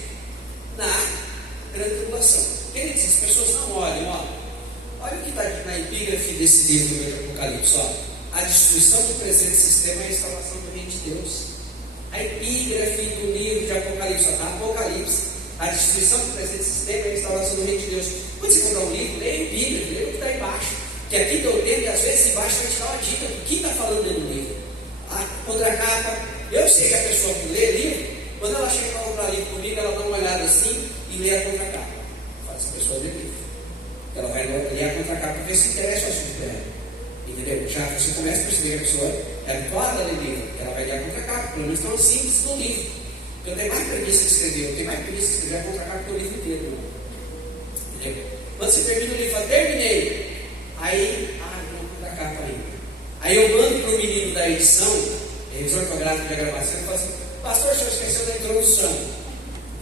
Na grande tribulação. Queridos, as pessoas não olham, olha o que está aqui na epígrafe desse livro de Apocalipse, a destruição do presente sistema é a instalação do reino de Deus. A epígrafe do livro de Apocalipse, Apocalipse, a destruição do presente sistema é a instalação do reino de Deus. Quando você comprar um livro, leia a epígrafe, leia o que está embaixo, que aqui deu tempo e às vezes embaixo vai te dar uma dica do que está falando dentro do livro. A contracapa, eu sei que a pessoa que lê livro, quando ela chega para comprar livro comigo, ela dá uma olhada assim e lê a contracapa. Faz a pessoa ler livro. Ela vai ler a contracapa para ver se interessa o assunto dela. Entendeu? Já você começa a perceber que a pessoa é habituada a ler livro, ela vai ler a contracapa, pelo menos tão simples no livro. Eu tenho mais preguiça de escrever, eu tenho mais preguiça de escrever a contracapa que o livro inteiro. Entendeu? Quando você termina o livro, fala, terminei. Aí, não contracapa ainda. Aí eu mando para o menino da edição revisão ortográfica de gravação, ele falou assim: pastor, o senhor esqueceu da introdução.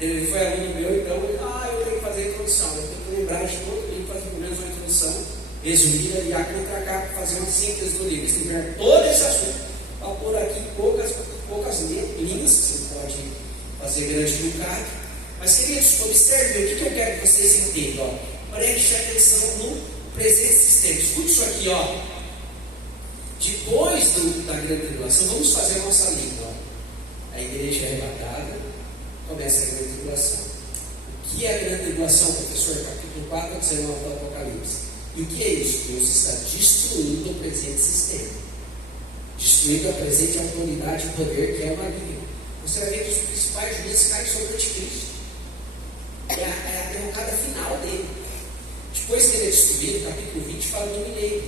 Ele foi aluno meu, então eu tenho que fazer a introdução. Eu tenho que lembrar de todo livro, fazer pelo menos uma introdução resumida e a contracapa, fazer uma síntese do livro. Você tem que pegar todo esse assunto para pôr aqui poucas linhas, que você pode fazer grande no carro. Mas, queridos, observe o que eu quero que vocês entendam. Preste atenção no presente sistema. Escute isso aqui, ó. Depois da grande tribulação, vamos fazer a nossa língua. A igreja é arrebatada, começa a grande tribulação. O que é a grande tribulação, professor? Capítulo 4 a 19 do Apocalipse. E o que é isso? Deus está destruindo o presente sistema, destruindo a presente autoridade e poder que é o maligno. Você vai ver que os principais juízes caem sobre o anticristo. É a derrocada final dele. Depois que ele é destruído, capítulo 20 fala do mineiro.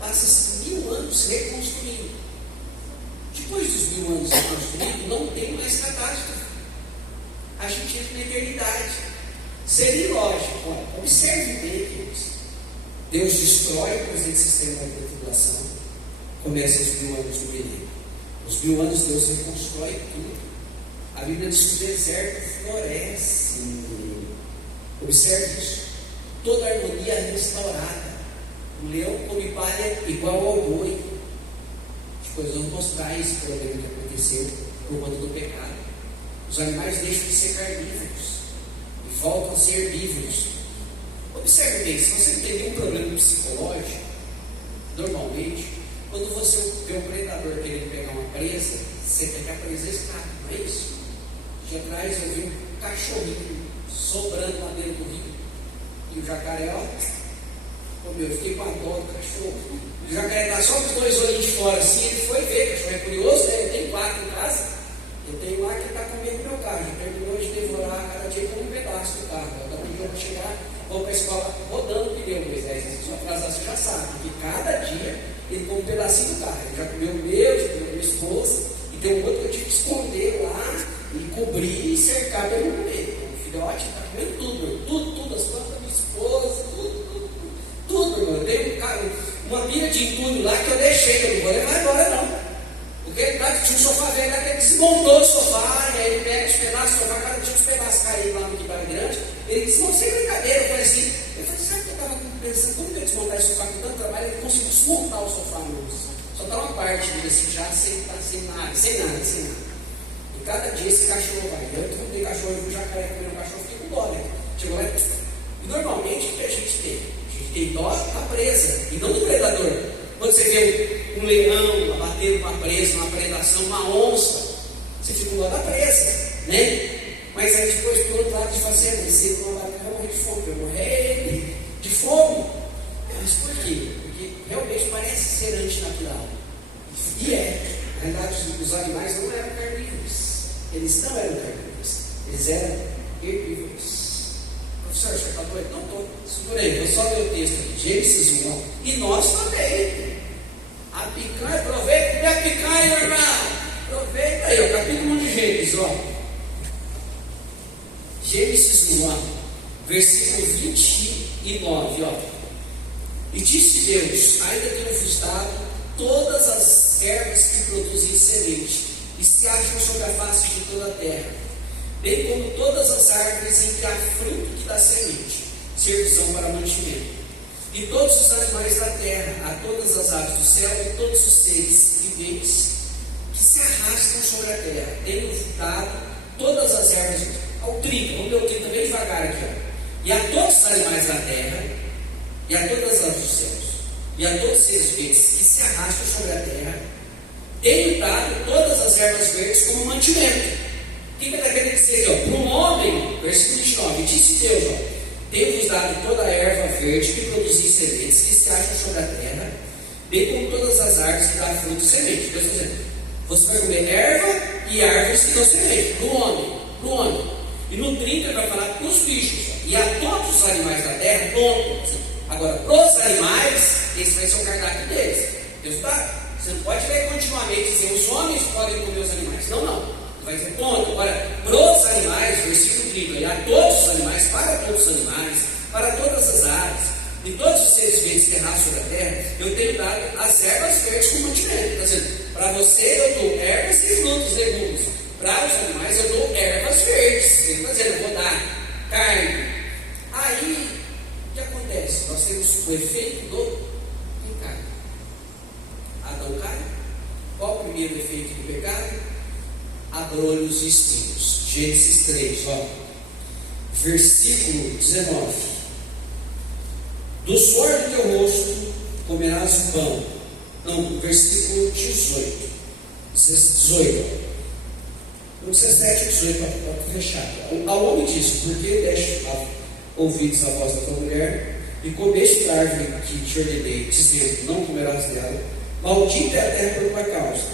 Passa-se 1000 anos reconstruindo. Depois dos 1000 anos reconstruídos, não tem mais catástrofe. A gente entra na eternidade. Seria ilógico. Observe bem, queridos. Deus destrói o presente sistema da tribulação. Começa os 1000 anos do mineiro. Os 1000 anos Deus reconstrói tudo. A Bíblia diz que o deserto floresce. Observe isso. Toda a harmonia é restaurada. O leão come palha igual ao boi. Depois vamos mostrar esse problema que aconteceu por conta do pecado. Os animais deixam de ser carnívoros e voltam a ser herbívoros. Observe bem, se você tem nenhum problema psicológico, normalmente, quando você vê um predador querendo pegar uma presa, você quer que a presa escape, não é isso? De atrás eu vi um cachorrinho sobrando lá dentro do rio. E o jacaré, eu fiquei com a dó do cachorro. O jacaré está só com os 2 olhinhos de fora assim, ele foi ver, o cachorro é curioso, né? Eu tenho 4 em casa, eu tenho lá que está comendo meu carro, já terminou de devorar cada dia com um pedaço do carro. Então, um dia eu vou chegar, vou para a escola rodando o pneu, Moisés. Se você atrasar, você já sabe, que cada dia ele come um pedacinho do carro. Ele já comeu o meu, já comeu a minha esposa, e tem um outro que eu tive que esconder lá, e cobrir e cercar para ele não comer. O filhote está comendo tudo, tudo, as plantas da minha esposa, tudo, irmão. Eu tenho uma pilha de entulho lá que eu deixei, eu não vou levar embora não. Porque ele tinha um sofá velho, ele desmontou o sofá, e aí ele pega os pedaços do sofá, cada dia os pedaços caíram lá no quintal grande, ele desmontou, sem brincadeira, eu falei, sabe que eu estava pensando, como que eu desmontar esse sofá com tanto trabalho, ele conseguiu desmontar o sofá mesmo. Só está uma parte dele assim, já sem nada. E cada dia esse cachorro vai. Eu comprei cachorro, eu vi o jacaré comer um cachorro, fiquei com dó, né? Chegou lá e normalmente o que a gente tem? A gente tem dó da presa, e não do predador. Quando você vê um leão abatendo uma presa, uma predação, uma onça, você fica com dó da presa, né? Mas aí depois, por outro lado, a gente fala assim, você não vai morrer de fome, eu morrer de fome. Mas por quê? Porque realmente parece ser antinatural. E na verdade, os animais não eram carnívoros. Eles não eram carnívoros. Eles eram herbívoros. Professor, você está doido? Não estou. Segurei, vou só ler o texto aqui. Gênesis 1. E nós também. A picanha, aproveita e a picanha, irmão. Aproveita aí, o capítulo 1 de Gênesis, ó. Gênesis 1, versículo 29, ó. E disse Deus: ainda tenho-vos dado todas as ervas que produzem semente, e se acham sobre a face de toda a terra, bem como todas as árvores em que há fruto que dá semente, servirão para mantimento. E todos os animais da terra, a todas as aves do céu e todos os seres viventes que se arrastam sobre a terra, tenho dado todas as ervas ao trigo. Vamos ler o trigo bem devagar aqui, ó. E a todos os animais da terra, e a todas as aves dos céus, e a todos os seres viventes que se arrastam sobre a terra, tenho dado todas as ervas verdes como mantimento. O que ele está querendo dizer aqui? Para um homem, versículo 29, disse Deus: tenho-vos dado toda a erva verde que produzir sementes que se acham sobre a terra, bem como todas as árvores que dão fruto e semente. Deus está dizendo: você vai comer erva e árvores que dão semente. Para o homem. E no 30 ele vai falar para os bichos. E a todos os animais da terra, ponto. Agora, para os animais, esse vai ser o cardápio deles. Deus está. Você não pode ler continuamente dizer os homens podem comer os animais. Não. Vai dizer ponto. Agora, para os animais, versículo 30, e a todos os animais, para todos os animais, para todas as aves, e todos os seres viventes terráqueos sobre a terra, eu tenho dado as ervas verdes como mantimento. Está dizendo, para você eu dou ervas e frutos, legumes. Para os animais eu dou ervas verdes. Ele está dizendo, eu vou dar carne. Aí, o que acontece? Nós temos o efeito do pecado. Adão cai. Qual o primeiro efeito do pecado? Abrolhos e espinhos. Gênesis 3, versículo 19. Do suor do teu rosto comerás o pão. Não, versículo 18. 17 e 18 para fechar. Ao homem disse, porque deste ouvidos a voz da tua mulher, e comeste da árvore que te ordenei, dizendo, não comerás dela, maldita é a terra por tua causa,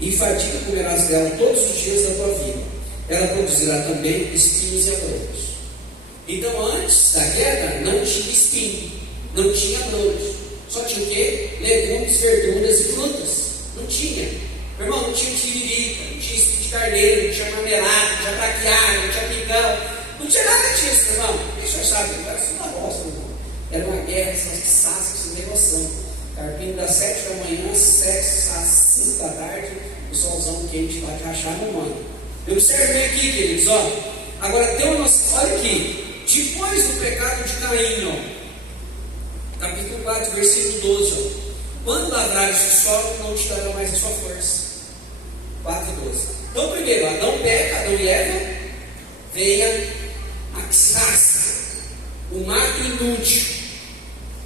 e em fadiga comerás dela todos os dias da tua vida. Ela produzirá também espinhos e abrolhos. Então, antes da queda, não tinha espinho, não tinha abrolhos. Só tinha o quê? Legumes, verduras e frutas. Não tinha. Meu irmão, não tinha tiririca, não tinha espinho de carneiro, não tinha marmelada, não tinha braquiária, não tinha pingão. Não tinha nada disso, meu irmão. O senhor sabe? Era isso uma bosta, meu irmão. Era uma guerra, essas saças, sem nem noção. Carpinho das 7 da manhã, às 5 da tarde, o solzão quente lá de rachar no mano. Eu observei aqui, queridos, Agora tem uma noção, olha aqui. Depois do pecado de Caim, capítulo 4, versículo 12, quando lavrares o solo, não te dará mais a sua força. 4 e 12. Então, primeiro, Adão peca, Adão e Eva, venha a desgraça, o mato inútil,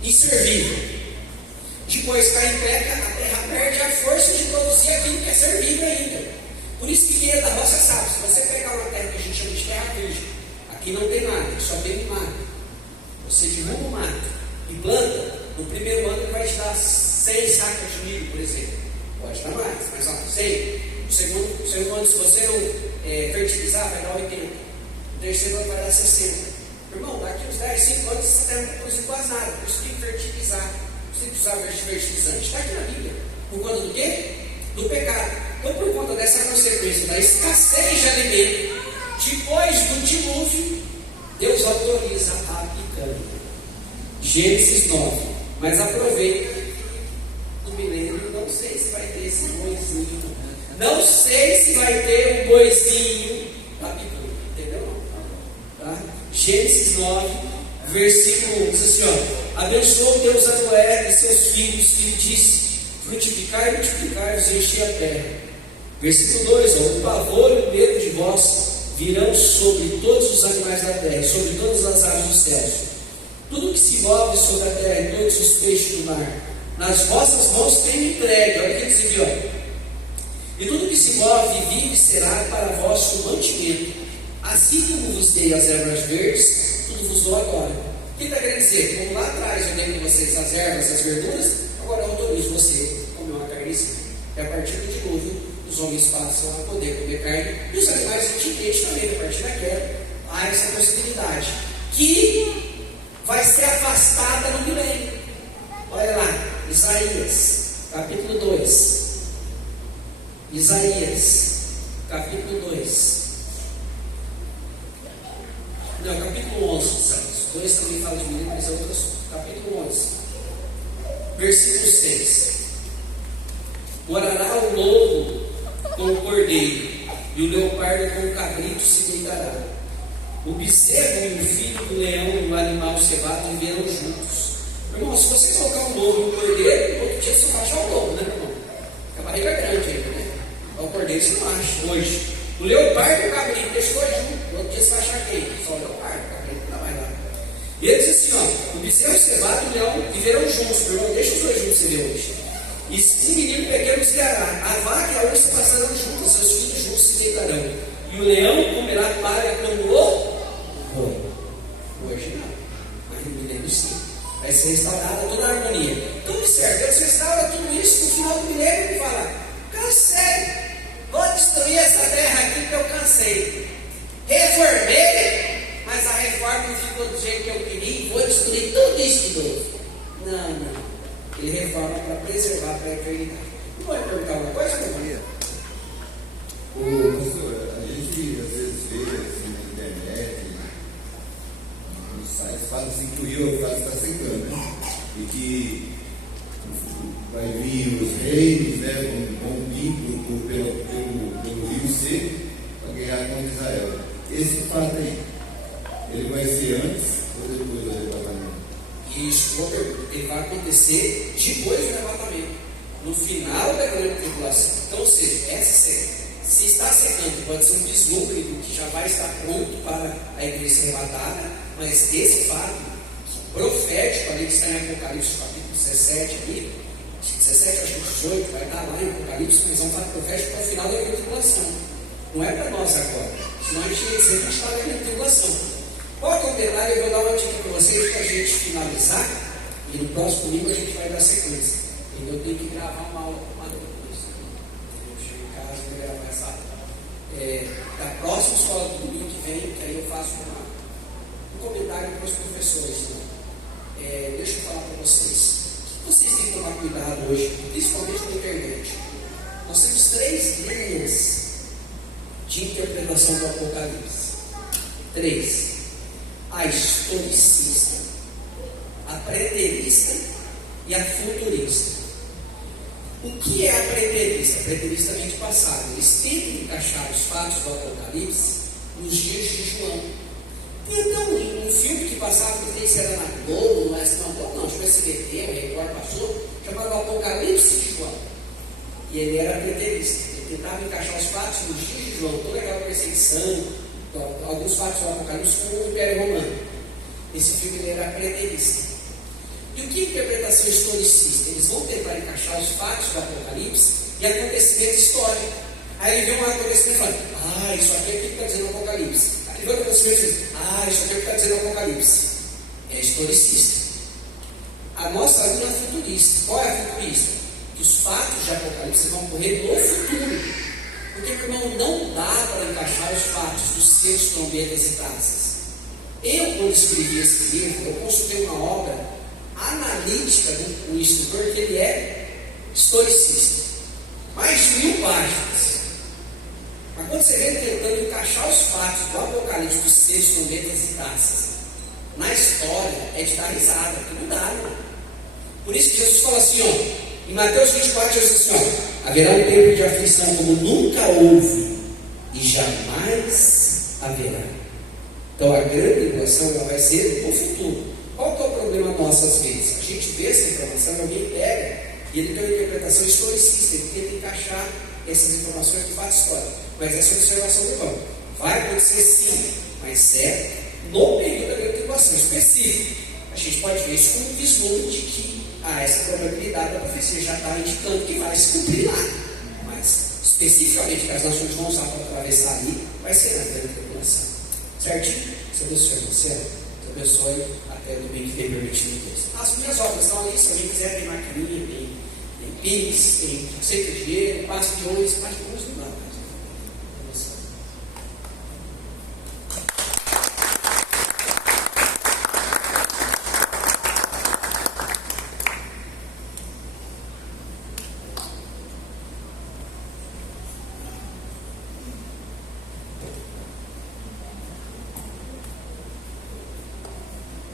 inservível. Depois Caim peca, a terra perde a força de produzir aquilo que é servível ainda. Por isso que quem é da roça sabe, se você pegar uma terra que a gente chama de terra virgem, aqui não tem nada, só tem mato. Você derruba o mato e planta, no primeiro ano ele vai te dar 100 sacas de milho, por exemplo. Pode dar mais, mas 100. No segundo ano, se você não fertilizar, vai dar 80. No terceiro ano vai dar 60. Irmão, daqui uns 10, 5 anos essa terra não vai produzir quase nada. Por isso tem que fertilizar. Você tem que usar fertilizante. Está aqui na Bíblia. Por conta do quê? Do pecado. Então, por conta dessa consequência da escassez de alimento, depois do dilúvio, Deus autoriza a picanha. Gênesis 9. Mas aproveita no milênio, não sei se vai ter esse boizinho. Não sei se vai ter um boizinho da picanha. Entendeu? Tá? Gênesis 9, versículo 1. Diz assim, abençoou Deus a Noé e seus filhos e lhe disse, frutificai e multiplicai-vos e enchei a terra. Versículo 2, o pavor e o medo de vós virão sobre todos os animais da terra, sobre todas as aves dos céus. Tudo que se move sobre a terra e todos os peixes do mar, nas vossas mãos tenho entregue. Olha o que diz aqui, E tudo que se move e vive será para vosso mantimento. Assim como vos dei as ervas verdes, tudo vos dou agora. O que está querendo dizer? Como lá atrás eu dei para vocês as ervas, as verduras, agora eu autorizo você a comer uma carnezinha. E a partir do dilúvio, os homens passam a poder comer carne, e os animais a gente entende também, a partir da queda, há essa possibilidade, que vai ser afastada no milênio. Olha lá, Isaías, capítulo 2. Isaías, capítulo 2. Não, capítulo 11, 2 também fala de milênio, mas é outro assunto. Capítulo 11, versículo 6. Morará o lobo com o cordeiro, e o leopardo com o cabrito se deitará. O bezerro e o filho do leão e o animal cevado viverão juntos. Meu irmão, se você colocar um lobo e um cordeiro, outro dia você vai achar o lobo, né, meu irmão? Porque a barriga é grande ainda, né? O cordeiro você não acha hoje. O leopardo e o cabrito, deixa junto. Outro dia você vai achar quem? Só o leopardo, o cabrito não vai lá. E ele diz assim, o bezerro cevado e o leão viverão juntos. Meu irmão, deixa os dois juntos você ver hoje. E um menino pequeno se dará, a vaca e a ursa passarão juntas, seus filhos juntos se deitarão, e o leão comerá palha como o boi. Hoje não, mas no milênio sim, vai ser restaurada toda a harmonia. Então observe, Deus restaura tudo isso no final do milênio e fala, cansei, vou destruir essa terra aqui porque eu cansei. Reformei, mas a reforma não ficou do jeito que eu queria, vou destruir tudo isso de novo. Não. Ele reforma para preservar para a eternidade. Não vai perguntar uma coisa, meu irmão? Pastor, a gente às vezes vê assim, na internet, nos sites, fala assim que o Rio está secando, né? esse fato aí, ele vai ser antes ou depois do arrebatamento? Isso, boa pergunta. Ele vai acontecer depois do arrebatamento, no final da grande tribulação. Então, ou seja, se está secando, pode ser um vislumbre do que já vai estar pronto para a igreja ser arrebatada, mas esse fato profético ali que está em Apocalipse, capítulo 17 ali, 17, acho que 18, vai estar lá em Apocalipse, mas é um fato profético para o final da grande tribulação. Não é para nós agora, senão a gente ia dizer que está na grande tribulação. Qual que é o detalhe? Eu vou dar uma dica para vocês para a gente finalizar, e no próximo domingo a gente vai dar sequência. Então eu tenho que gravar uma aula com depois. Eu chego em casa e vou gravar essa aula. Da próxima escola do domingo que vem, que aí eu faço um comentário para os professores. Né? Deixa eu falar para vocês. O que vocês têm que tomar cuidado hoje, principalmente na internet? Nós temos 3 linhas de interpretação do Apocalipse. 3. A historicista, a preterista e a futurista. O que é a preterista? A preterista vem de passado. Eles tentam encaixar os fatos do Apocalipse nos dias de João. Tem até um filme que passava, não sei se era na Globo, não, acho que o SBT, o Record passou, chamado Apocalipse de João. E ele era preterista. Ele tentava encaixar os fatos nos dias de João. Toda aquela perseguição, alguns fatos do Apocalipse com o Império Romano. Esse filme ele era preterista. E o que é interpretação historicista? Eles vão tentar encaixar os fatos do Apocalipse e acontecimentos históricos. Aí ele vê um acontecimento e fala, isso aqui é o que está dizendo o Apocalipse. Aí ele vê um acontecimento e diz, isso aqui é o que está dizendo o Apocalipse. É historicista. A nossa linha é futurista. Qual é a futurista? Que os fatos de Apocalipse vão ocorrer no futuro. Porque, meu irmão, não dá para encaixar os fatos dos selos, trombetas e taças. Eu, quando escrevi esse livro, eu consultei uma obra analítica do escritor, que ele é historicista. Mais de 1000 páginas. Mas quando você vem tentando encaixar os fatos do Apocalipse, dos selos, trombetas e taças, na história, é de dar risada, porque não dá, não. Por isso que Jesus fala assim, em Mateus 24, Jesus diz assim, haverá um tempo de aflição como nunca houve e jamais haverá. Então a grande tribulação vai ser no futuro. Qual que é o problema nosso às vezes? A gente vê essa informação e alguém pega e ele tem uma interpretação historicista, ele tenta encaixar essas informações de fato histórico. Mas essa é a observação do irmão. Vai acontecer sim, mas é no período da grande tribulação específico. A gente pode ver isso como um vislumbre de que essa probabilidade da profecia já está indicando que vai se cumprir lá. Mas especificamente que as nações vão usar para atravessar ali, vai ser na grande tribulação. Certinho? Se abençoe você, se abençoe até domingo que vem permitindo Deus. As minhas obras estão ali, se alguém quiser, tem maquininha, tem Pix, tem receita de dinheiro, passe de hoje, mais de hoje não dá.